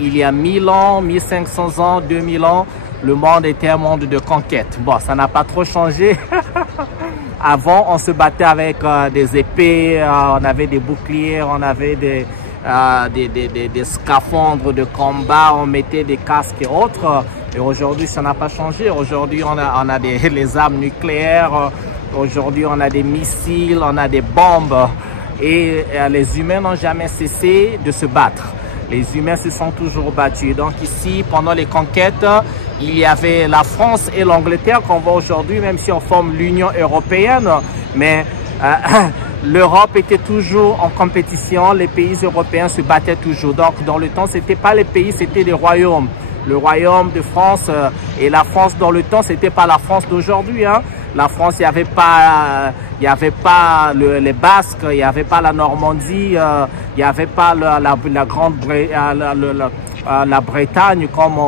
il y a 1000 ans, 1500 ans, 2000 ans, le monde était un monde de conquête. Bon, ça n'a pas trop changé. Avant, on se battait avec des épées, on avait des boucliers, on avait des scaphandres de combat, on mettait des casques et autres. Et aujourd'hui, ça n'a pas changé. Aujourd'hui, on a les armes nucléaires. Aujourd'hui, on a des missiles, on a des bombes. Et les humains n'ont jamais cessé de se battre. Les humains se sont toujours battus. Donc ici, pendant les conquêtes, il y avait la France et l'Angleterre qu'on voit aujourd'hui, même si on forme l'Union européenne. Mais l'Europe était toujours en compétition. Les pays européens se battaient toujours. Donc dans le temps, c'était pas les pays, c'était des royaumes. Le royaume de France et la France dans le temps, c'était pas la France d'aujourd'hui. Hein. La France, il n'y avait pas les Basques, il n'y avait pas la Normandie, il n'y avait pas la Bretagne comme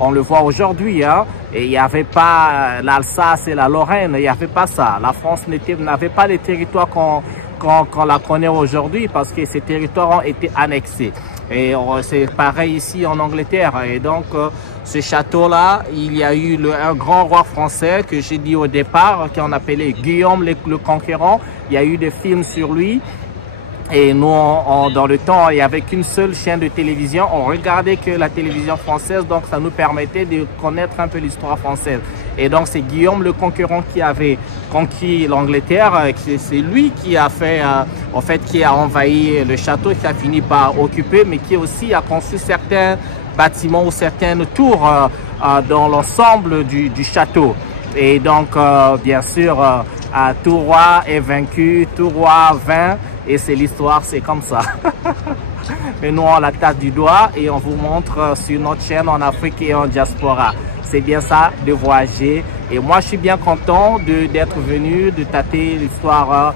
on le voit aujourd'hui. Hein. Et il n'y avait pas l'Alsace et la Lorraine, il n'y avait pas ça. La France n'avait pas les territoires qu'on la connaît aujourd'hui parce que ces territoires ont été annexés. Et c'est pareil ici en Angleterre. Et donc, ce château-là, il y a eu un grand roi français que j'ai dit au départ, qu'on appelait Guillaume le Conquérant. Il y a eu des films sur lui. Et nous, dans le temps, il n'y avait qu'une seule chaîne de télévision. On regardait que la télévision française, donc ça nous permettait de connaître un peu l'histoire française. Et donc, c'est Guillaume le Conquérant qui avait conquis l'Angleterre. C'est lui qui a fait, en fait, qui a envahi le château, qui a fini par occuper, mais qui aussi a conçu certains bâtiments ou certaines tours dans l'ensemble du château. Et donc, bien sûr, tout roi est vaincu, tout roi vainc. Et c'est l'histoire, c'est comme ça. Mais nous, on la tape du doigt et on vous montre sur notre chaîne en Afrique et en diaspora. C'est bien ça, de voyager. Et moi, je suis bien content d'être venu, de tâter l'histoire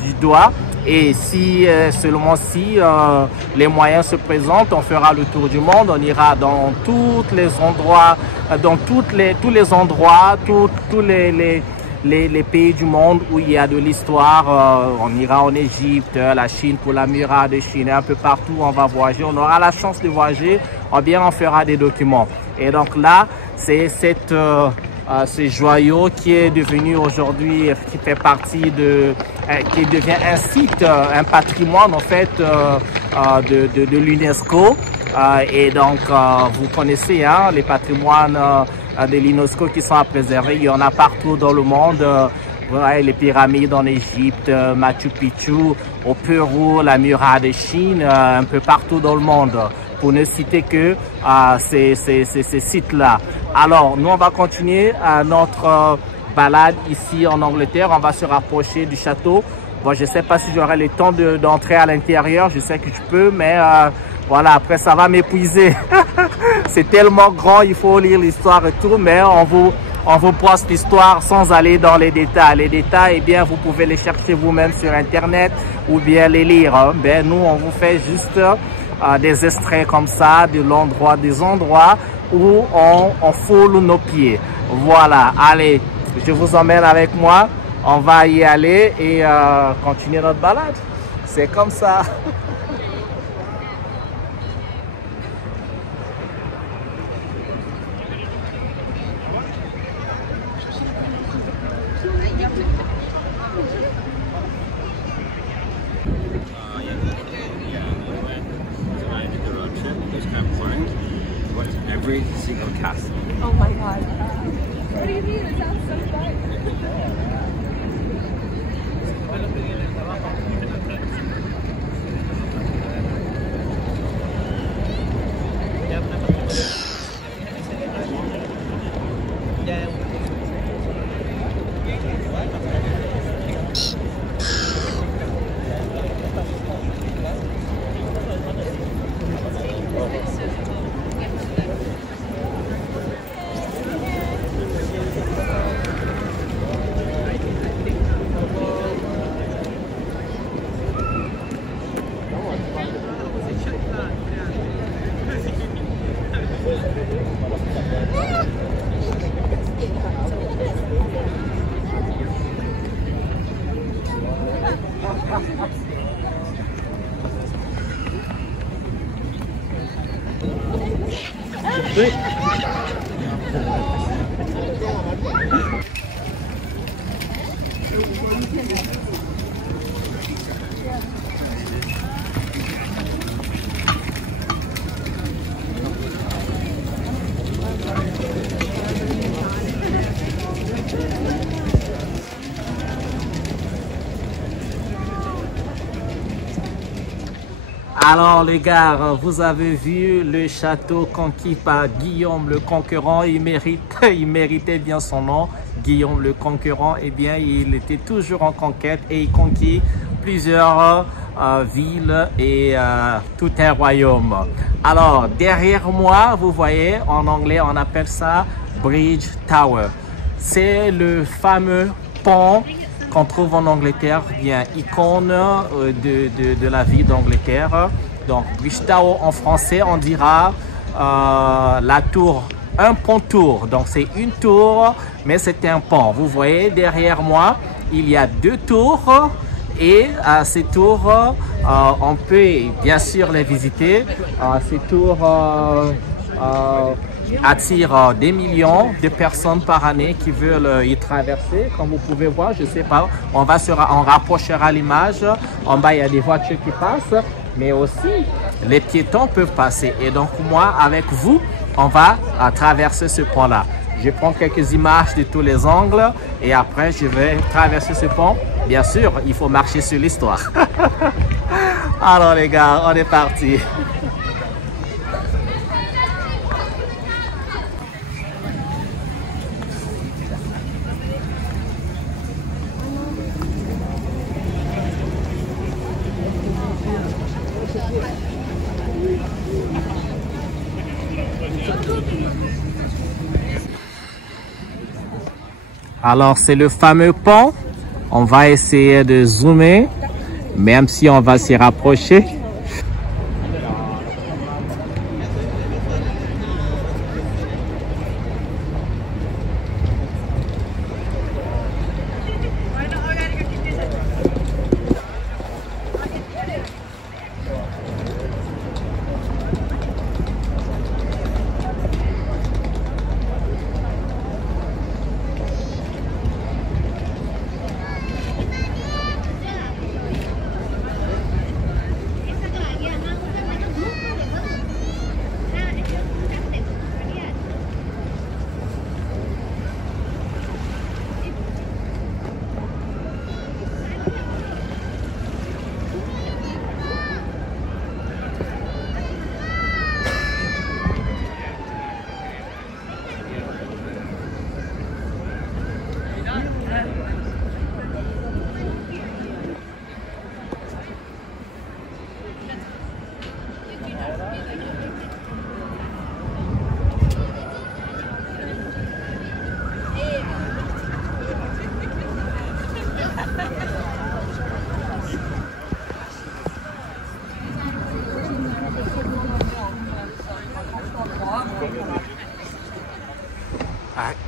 du doigt. Et si, seulement si les moyens se présentent, on fera le tour du monde. On ira dans tous les endroits, tous les endroits, tous les pays du monde où il y a de l'histoire. On ira en Égypte, la Chine pour la muraille de Chine, un peu partout on va voyager. On aura la chance de voyager, ou bien on fera des documents. Et donc là, c'est ce joyau qui est devenu aujourd'hui, qui fait partie qui devient un site, un patrimoine en fait de l'UNESCO. Et donc vous connaissez hein, les patrimoines de l'UNESCO qui sont à préserver. Il y en a partout dans le monde. Ouais, les pyramides en Égypte, Machu Picchu, au Pérou, la muraille de Chine, un peu partout dans le monde, pour ne citer que ces sites-là. Alors, nous, on va continuer notre balade ici en Angleterre. On va se rapprocher du château. Bon, je ne sais pas si j'aurai le temps d'entrer à l'intérieur. Je sais que je peux, mais voilà, après, ça va m'épuiser. C'est tellement grand, il faut lire l'histoire et tout, mais on vous poste l'histoire sans aller dans les détails. Les détails, eh bien, vous pouvez les chercher vous-même sur Internet ou bien les lire. Hein. Ben, nous, on vous fait juste des extraits comme ça des endroits où on foule nos pieds. Voilà, allez, je vous emmène avec moi. On va y aller et continuer notre balade. C'est comme ça. Every single castle. Oh my god. What do you mean? It sounds so fun. Alors les gars, vous avez vu le château conquis par Guillaume le Conquérant. Il méritait bien son nom, Guillaume le Conquérant. Eh bien, il était toujours en conquête et il conquit plusieurs villes et tout un royaume. Alors derrière moi, vous voyez, en anglais on appelle ça Bridge Tower. C'est le fameux pont qu'on trouve en Angleterre, bien icône de la vie d'Angleterre. Donc Bridge Tower en français on dira la tour, un pont-tour. Donc c'est une tour mais c'est un pont. Vous voyez derrière moi il y a deux tours et ces tours on peut bien sûr les visiter. Ces tours attire des millions de personnes par année qui veulent y traverser. Comme vous pouvez voir, je sais pas, on rapprochera l'image. En bas, il y a des voitures qui passent, mais aussi les piétons peuvent passer. Et donc moi, avec vous, on va traverser ce pont-là. Je prends quelques images de tous les angles et après, je vais traverser ce pont. Bien sûr, il faut marcher sur l'histoire. Alors les gars, on est parti. Alors c'est le fameux pont. On va essayer de zoomer, même si on va s'y rapprocher.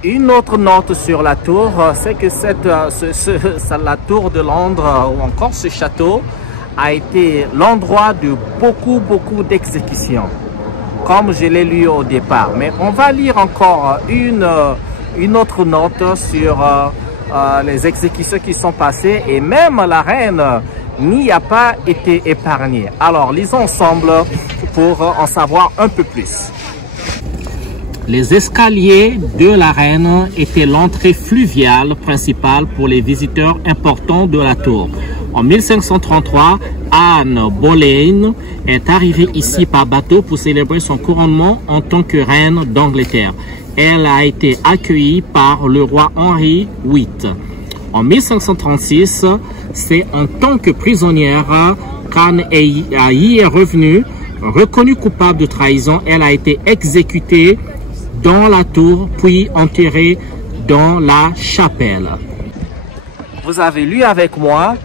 Une autre note sur la tour, c'est que la tour de Londres ou encore ce château a été l'endroit de beaucoup d'exécutions, comme je l'ai lu au départ. Mais on va lire encore une autre note sur les exécutions qui sont passées et même la reine n'y a pas été épargnée. Alors lisons ensemble pour en savoir un peu plus. Les escaliers de la reine étaient l'entrée fluviale principale pour les visiteurs importants de la tour. En 1533, Anne Boleyn est arrivée ici par bateau pour célébrer son couronnement en tant que reine d'Angleterre. Elle a été accueillie par le roi Henri VIII. En 1536, c'est en tant que prisonnière qu'Anne y est revenue. Reconnue coupable de trahison, elle a été exécutée dans la tour, puis enterrée dans la chapelle. Vous avez lu avec moi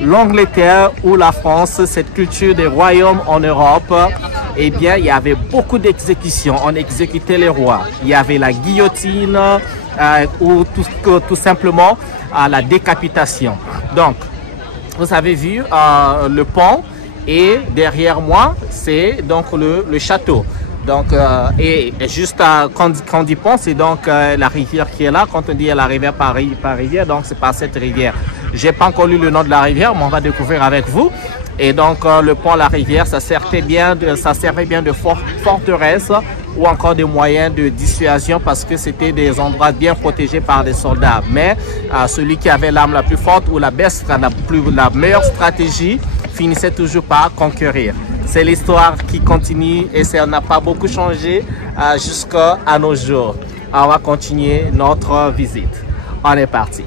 l'Angleterre ou la France, cette culture des royaumes en Europe, eh bien, il y avait beaucoup d'exécutions. On exécutait les rois. Il y avait la guillotine ou tout simplement la décapitation. Donc, vous avez vu le pont et derrière moi, c'est donc le château. Donc, et juste quand on dit pont, c'est donc la rivière qui est là. Quand on dit la rivière par rivière, donc c'est par cette rivière. J'ai pas encore lu le nom de la rivière, mais on va découvrir avec vous. Et donc, le pont, la rivière, ça servait bien de forteresse ou encore des moyens de dissuasion parce que c'était des endroits bien protégés par des soldats. Mais celui qui avait l'arme la plus forte ou la meilleure stratégie finissait toujours par conquérir. C'est l'histoire qui continue et ça n'a pas beaucoup changé jusqu'à nos jours. On va continuer notre visite. On est parti.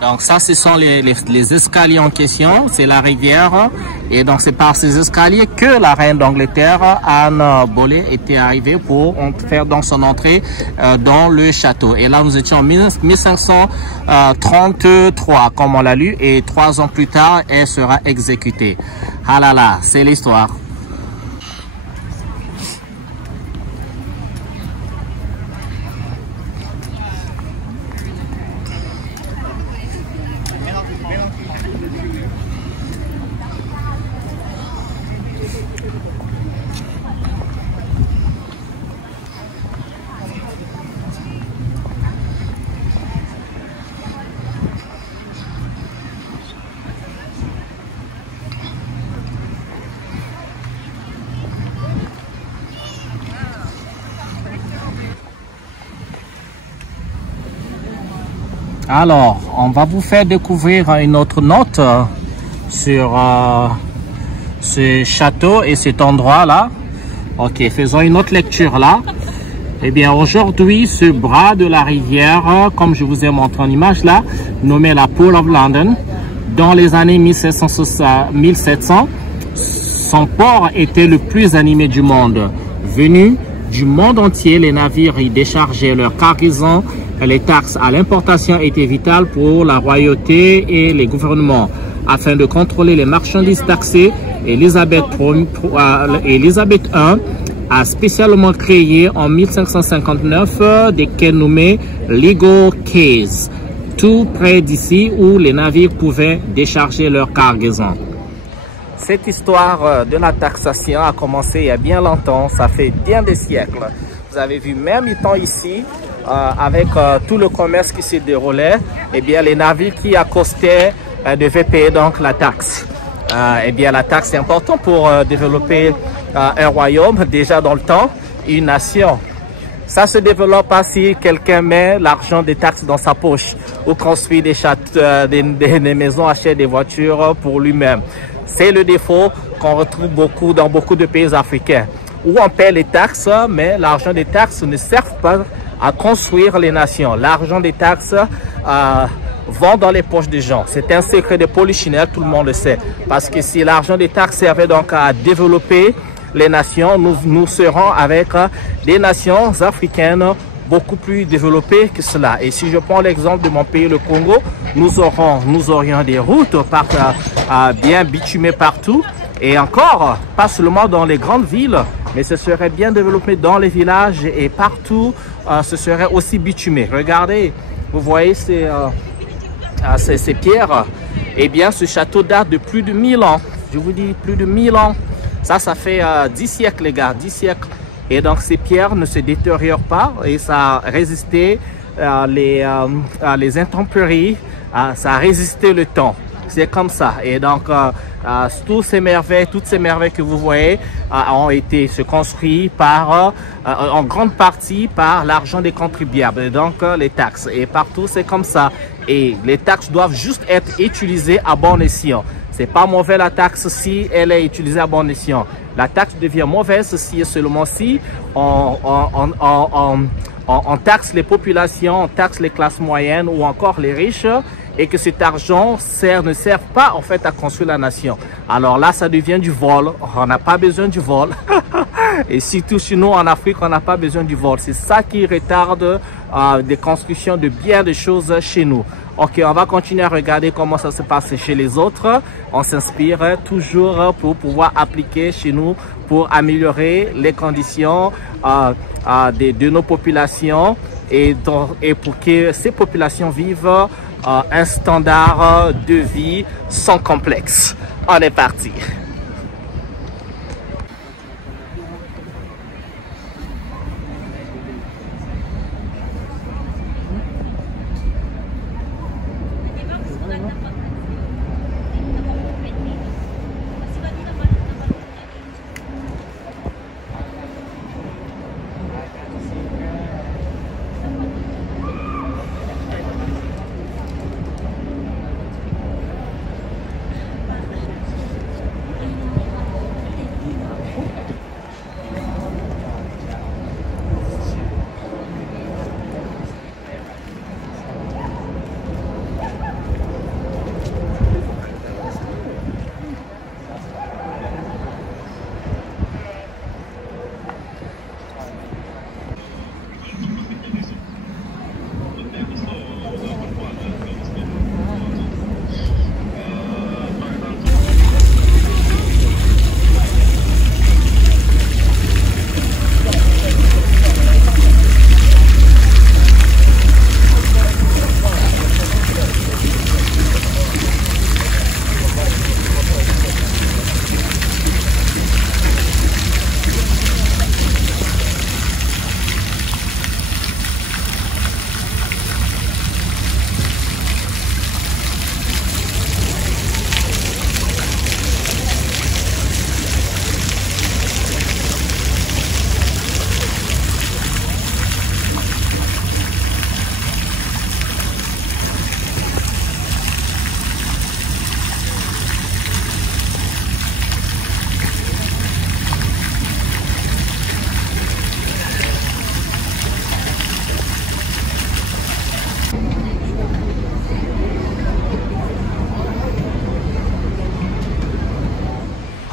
Donc ça, ce sont les escaliers en question, c'est la rivière. Et donc c'est par ces escaliers que la reine d'Angleterre, Anne Boleyn, était arrivée pour faire donc son entrée dans le château. Et là, nous étions en 1533, comme on l'a lu, et 3 ans plus tard, elle sera exécutée. Ah là là, c'est l'histoire. Alors, on va vous faire découvrir une autre note sur ce château et cet endroit-là. Ok, faisons une autre lecture là. Eh bien, aujourd'hui, ce bras de la rivière, comme je vous ai montré en image là, nommé la Pool of London, dans les années 1700, son port était le plus animé du monde. Venus du monde entier, les navires y déchargeaient leur cargaison. Les taxes à l'importation étaient vitales pour la royauté et les gouvernements. Afin de contrôler les marchandises taxées, Élisabeth I a spécialement créé en 1559 des quais nommés Legal Quays, tout près d'ici où les navires pouvaient décharger leur cargaison. Cette histoire de la taxation a commencé il y a bien longtemps, ça fait bien des siècles. Vous avez vu même étant ici, avec tout le commerce qui se déroulait, eh bien les navires qui accostaient devaient payer donc la taxe. Eh bien la taxe est importante pour développer un royaume déjà dans le temps, une nation. Ça se développe pas si quelqu'un met l'argent des taxes dans sa poche ou construit des maisons, achète des voitures pour lui-même. C'est le défaut qu'on retrouve dans beaucoup de pays africains où on paie les taxes, mais l'argent des taxes ne sert pas à construire les nations. L'argent des taxes vont dans les poches des gens. C'est un secret de polichinelle, tout le monde le sait. Parce que si l'argent des taxes servait donc à développer les nations, nous serons avec des nations africaines beaucoup plus développées que cela. Et si je prends l'exemple de mon pays, le Congo, nous aurions des routes bien bitumées partout. Et encore, pas seulement dans les grandes villes, mais ce serait bien développé dans les villages et partout, ce serait aussi bitumé. Regardez, vous voyez ces pierres. Eh bien, ce château date de plus de 1000 ans. Je vous dis, plus de 1000 ans. Ça fait 10 siècles, les gars, 10 siècles. Et donc, ces pierres ne se détériorent pas et ça a résisté les intempéries, ça a résisté le temps. C'est comme ça. Et donc, toutes ces merveilles que vous voyez ont été construites en grande partie par l'argent des contribuables, et donc les taxes. Et partout, c'est comme ça. Et les taxes doivent juste être utilisées à bon escient. C'est pas mauvais la taxe si elle est utilisée à bon escient. La taxe devient mauvaise si et seulement si on taxe les populations, on taxe les classes moyennes ou encore les riches, et que cet argent ne sert pas en fait à construire la nation. Alors là, ça devient du vol. On n'a pas besoin du vol. Et surtout chez nous en Afrique, on n'a pas besoin du vol. C'est ça qui retarde des constructions de bien de choses chez nous. Ok, on va continuer à regarder comment ça se passe chez les autres. On s'inspire toujours pour pouvoir appliquer chez nous pour améliorer les conditions de nos populations et pour que ces populations vivent un standard de vie sans complexe. On est parti.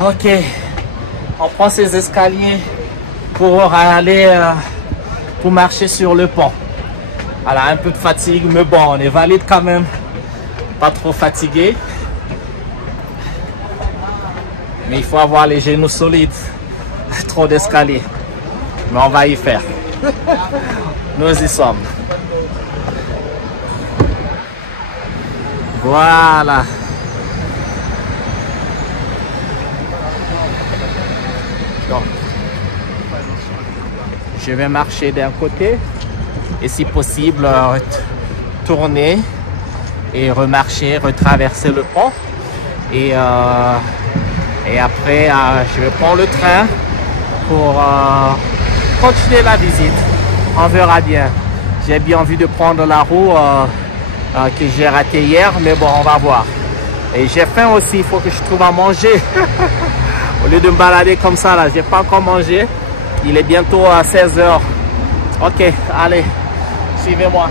Ok, on prend ces escaliers pour aller, pour marcher sur le pont. Voilà, un peu de fatigue, mais bon, on est valide quand même. Pas trop fatigué. Mais il faut avoir les genoux solides. Trop d'escaliers. Mais on va y faire. Nous y sommes. Voilà. Donc, je vais marcher d'un côté et si possible tourner et remarcher, retraverser le pont et après je vais prendre le train pour continuer la visite. On verra bien. J'ai bien envie de prendre la roue que j'ai ratée hier, mais bon, on va voir. Et j'ai faim aussi, il faut que je trouve à manger. Au lieu de me balader comme ça, là, j'ai pas encore mangé. Il est bientôt à 16 h. Ok, allez, suivez-moi.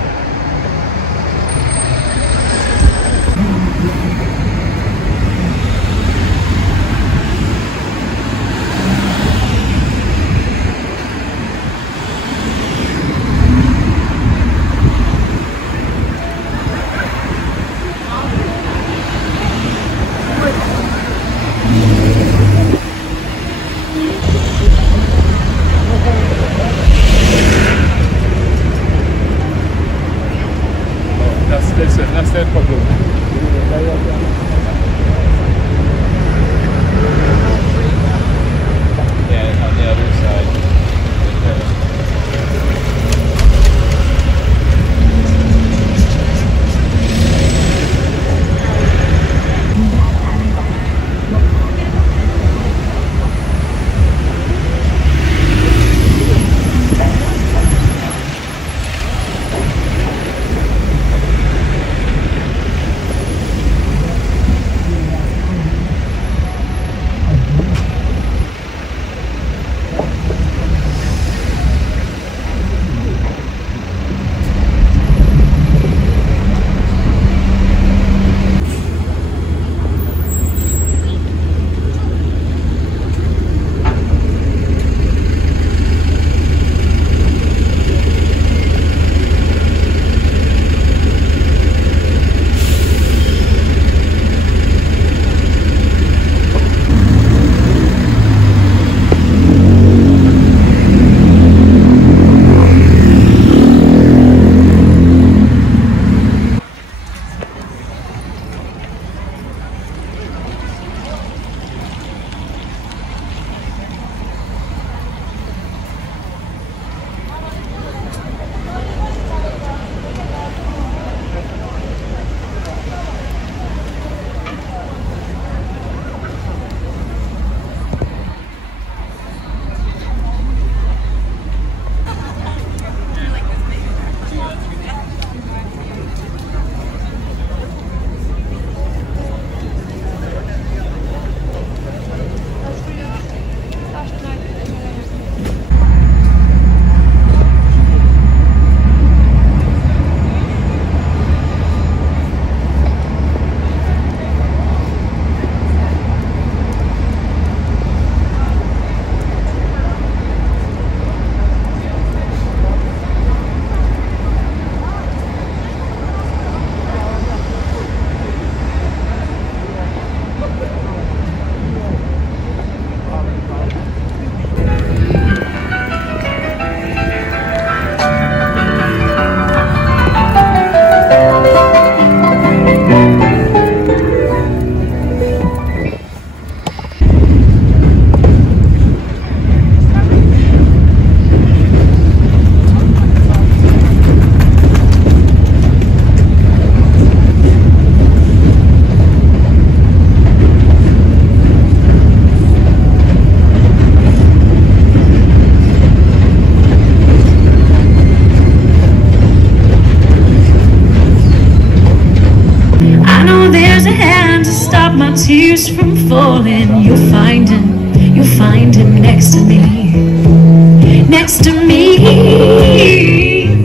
falling, you'll find him next to me. Next to me.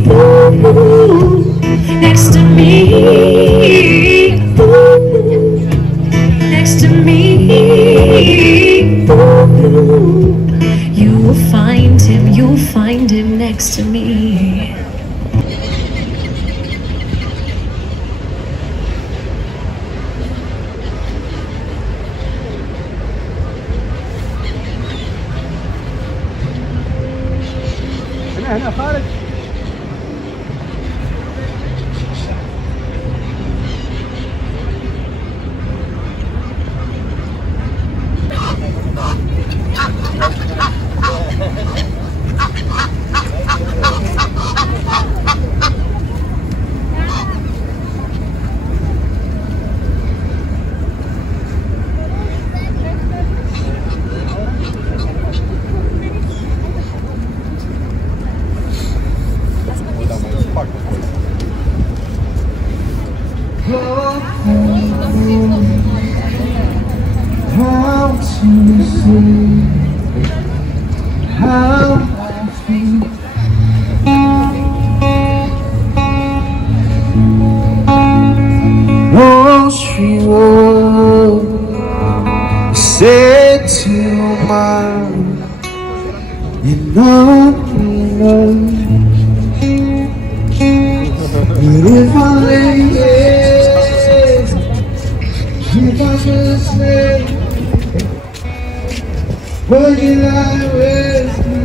Ooh, next to me. Ooh, next to me. Ooh, you'll find him next to me. هنا خارج Said to mine, you know, but if I lay here, if I just say, would you lie with me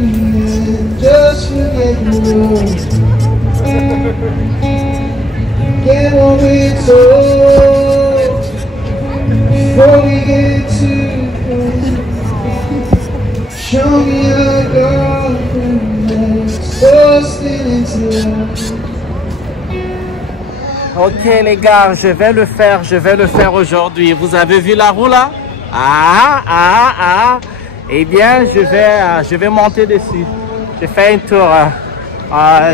and just forget the world? Get what we told before we get too close. Show me a girlfriend that's busted into love. Ok les gars, je vais le faire aujourd'hui. Vous avez vu la roue là? Eh bien, je vais monter dessus. Je fais un tour.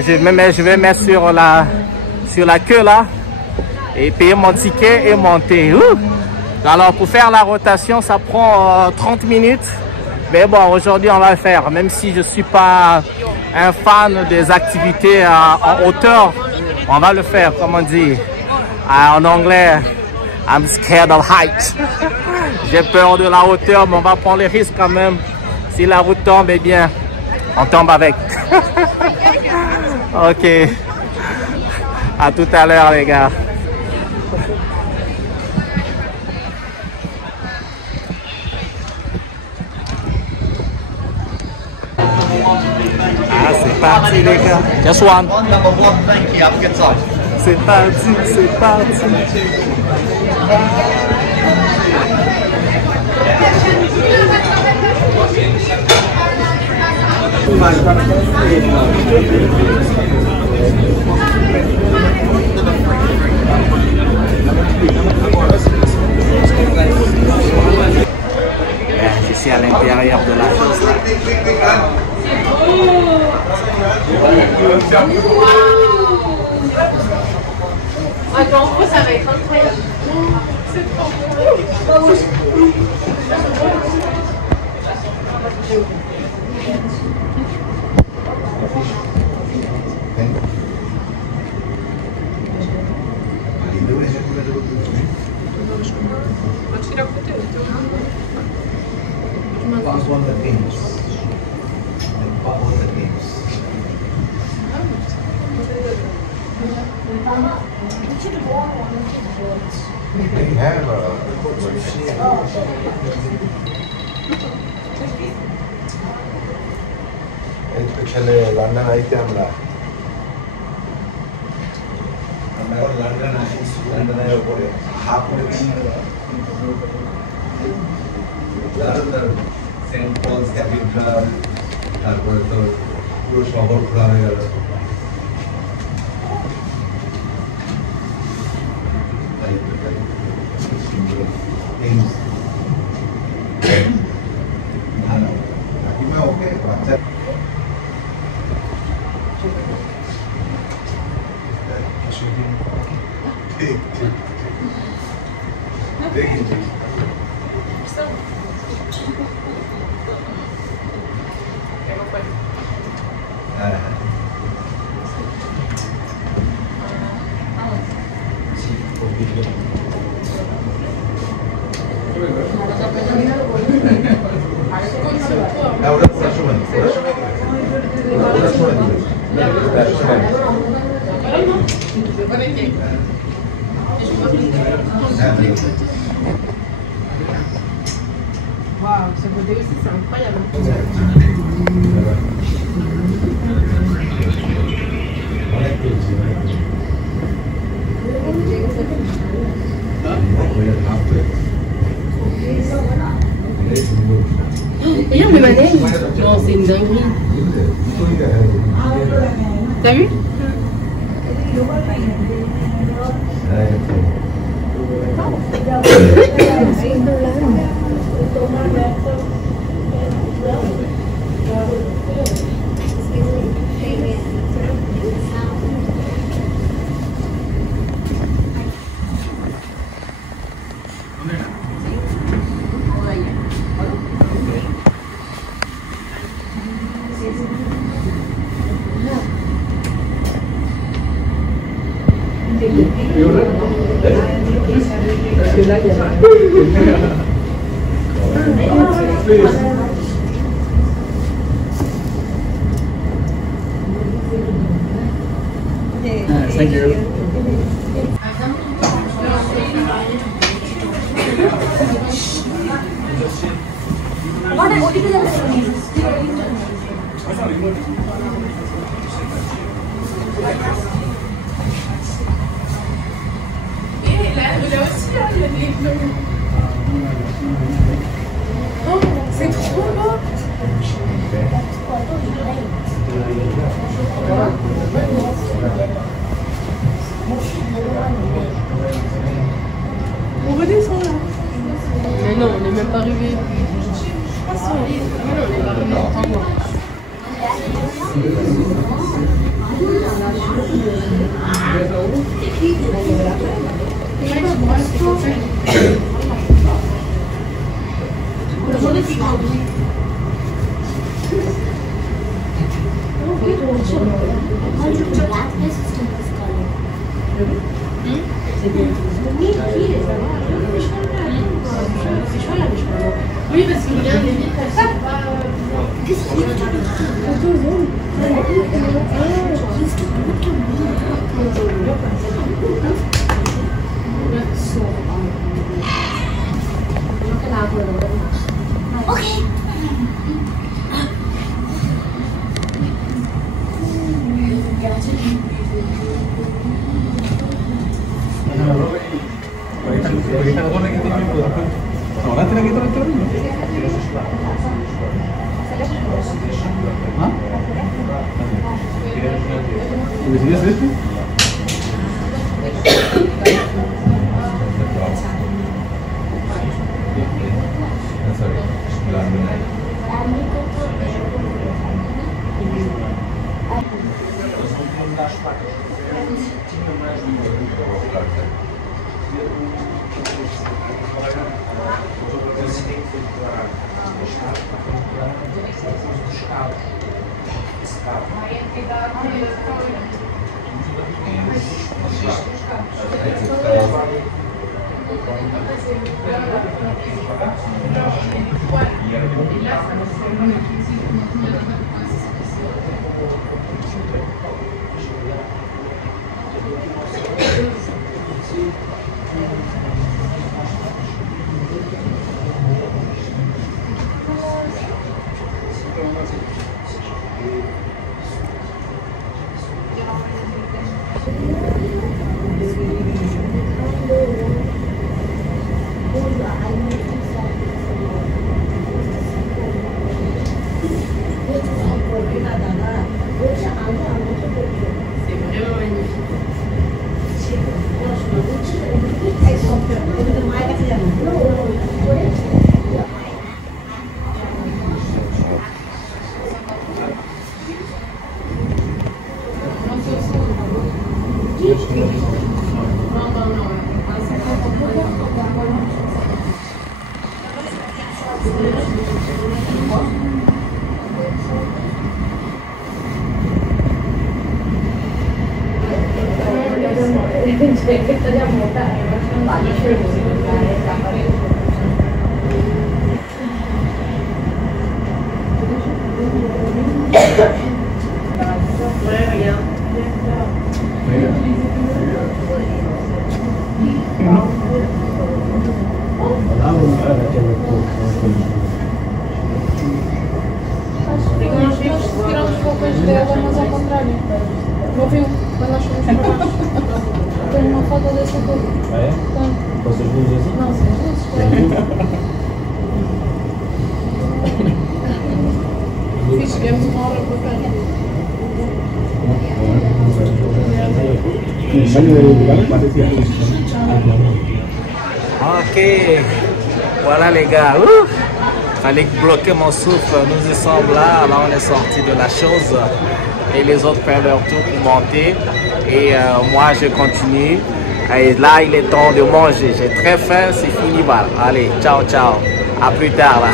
Je vais mettre sur la queue là et payer mon ticket et monter. Alors pour faire la rotation, ça prend 30 minutes. Mais bon, aujourd'hui on va le faire. Même si je suis pas un fan des activités en hauteur, on va le faire, comme on dit en anglais. I'm scared of heights. J'ai peur de la hauteur, mais on va prendre les risques quand même. Si la route tombe, eh bien, on tombe avec. Ok. À tout à l'heure, les gars. C'est parti, les gars. Just one. C'est parti, c'est parti. Je suis à l'intérieur de la chose. Attends, ça va être incroyable. C'est trop beau. Especially London item la. London airport half St. Paul's Cathedral, তারপরে তো পুরো শহর ঘোরা হয়ে গেল। ভালো কাকিমা ওকে বাচ্চা ঠিক ঠিক দেখি Waouh, ce modèle aussi, c'est incroyable. Regarde mes manèges. Non, c'est une dinguerie. T'as vu? Parce que là, il y a... Thank you. Oh, c'est trop beau. On redescend là. Mais non, on n'est même pas arrivé. Ah si, mais non, on n'est pas arrivé. Oui, parce que bien les vitres, elles sont pas... Tiramos fotos dela, mas ao contrário. Não viu? Quando nós fomos para baixo. Tenho uma foto dessa cor. Ah, é? Tenho. Com essas luzes assim? Não, sem luzes, claro. Fiz, viemos uma hora para cá. Ok, voilà les gars. Fallait bloquer mon souffle. Nous y sommes là, on est sorti de la chose et les autres prennent leur tour pour monter et moi je continue. Et là il est temps de manger. J'ai très faim, c'est fini. Voilà. Allez, ciao ciao. À plus tard là.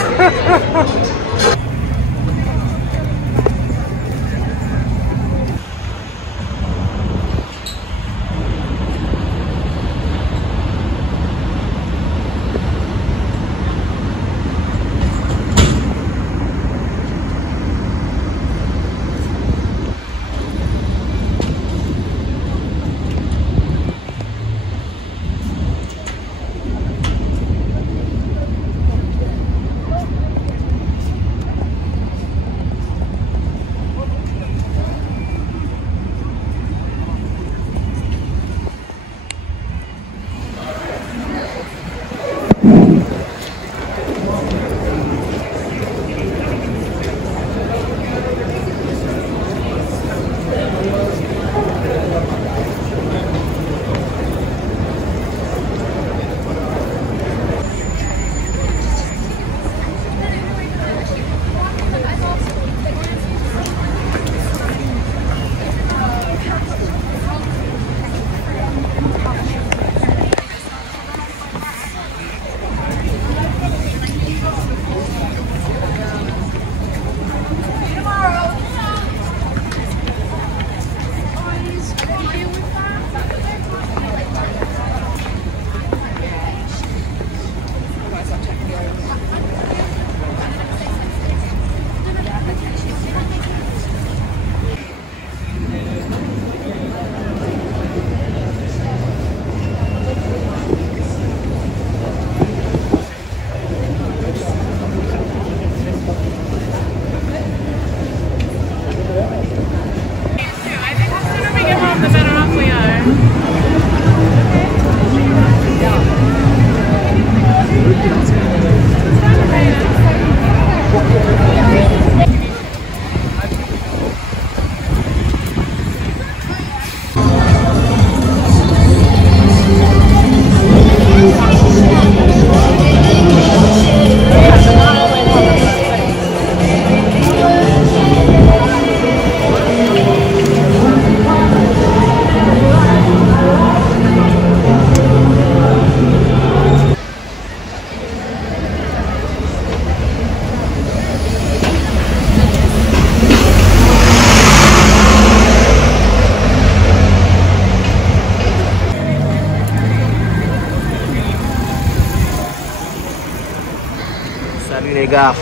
Salut les gars.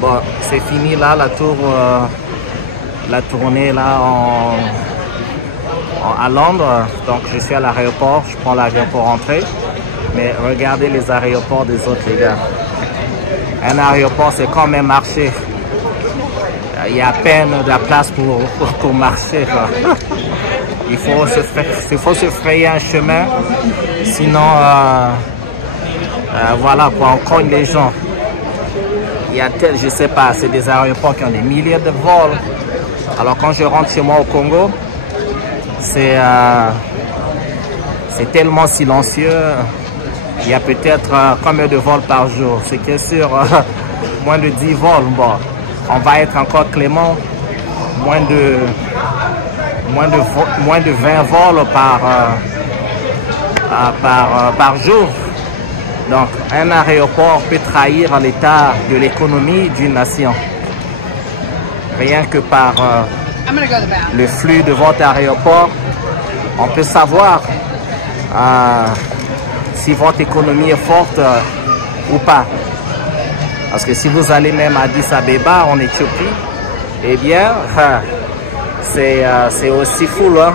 Bon, c'est fini là la tournée là à Londres. Donc je suis à l'aéroport, je prends l'avion pour rentrer. Mais regardez les aéroports des autres les gars. Un aéroport c'est comme un marché. Il y a à peine de la place pour marcher. Quoi. Il faut se frayer un chemin. Sinon, voilà, quoi, on cogne les gens. Il y a je sais pas, c'est des aéroports qui ont des milliers de vols. Alors quand je rentre chez moi au Congo, c'est tellement silencieux. Il y a peut-être combien de vols par jour? C'est que sur moins de 10 vols, bon, on va être encore clément. Moins de 20 vols par jour. Donc, un aéroport peut trahir l'état de l'économie d'une nation. Rien que par le flux de votre aéroport, on peut savoir si votre économie est forte ou pas. Parce que si vous allez même à Addis Abeba en Éthiopie, eh bien, c'est aussi full. Hein.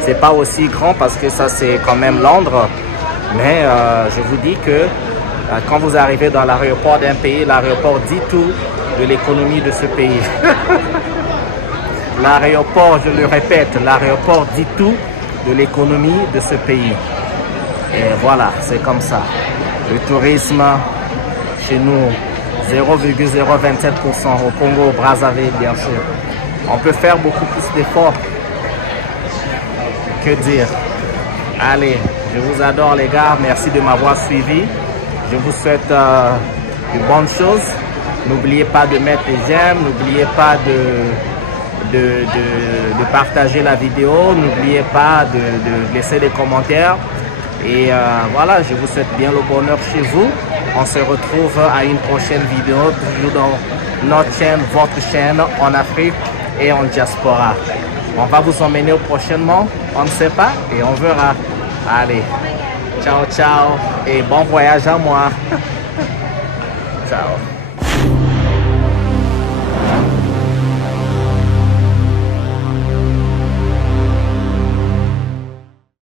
C'est pas aussi grand parce que ça c'est quand même Londres. Mais je vous dis que quand vous arrivez dans l'aéroport d'un pays, l'aéroport dit tout de l'économie de ce pays. L'aéroport, je le répète, l'aéroport dit tout de l'économie de ce pays. Et voilà, c'est comme ça. Le tourisme, chez nous, 0,027% au Congo, au Brazzaville, bien sûr. On peut faire beaucoup plus d'efforts. Que dire? Allez, je vous adore les gars, merci de m'avoir suivi. Je vous souhaite de bonnes choses. N'oubliez pas de mettre les j'aime, n'oubliez pas de partager la vidéo, n'oubliez pas de laisser des commentaires. Et voilà, je vous souhaite bien le bonheur chez vous. On se retrouve à une prochaine vidéo, toujours dans notre chaîne, votre chaîne en Afrique et en diaspora. On va vous emmener prochainement, on ne sait pas et on verra. Allez, ciao ciao et bon voyage à moi. Ciao.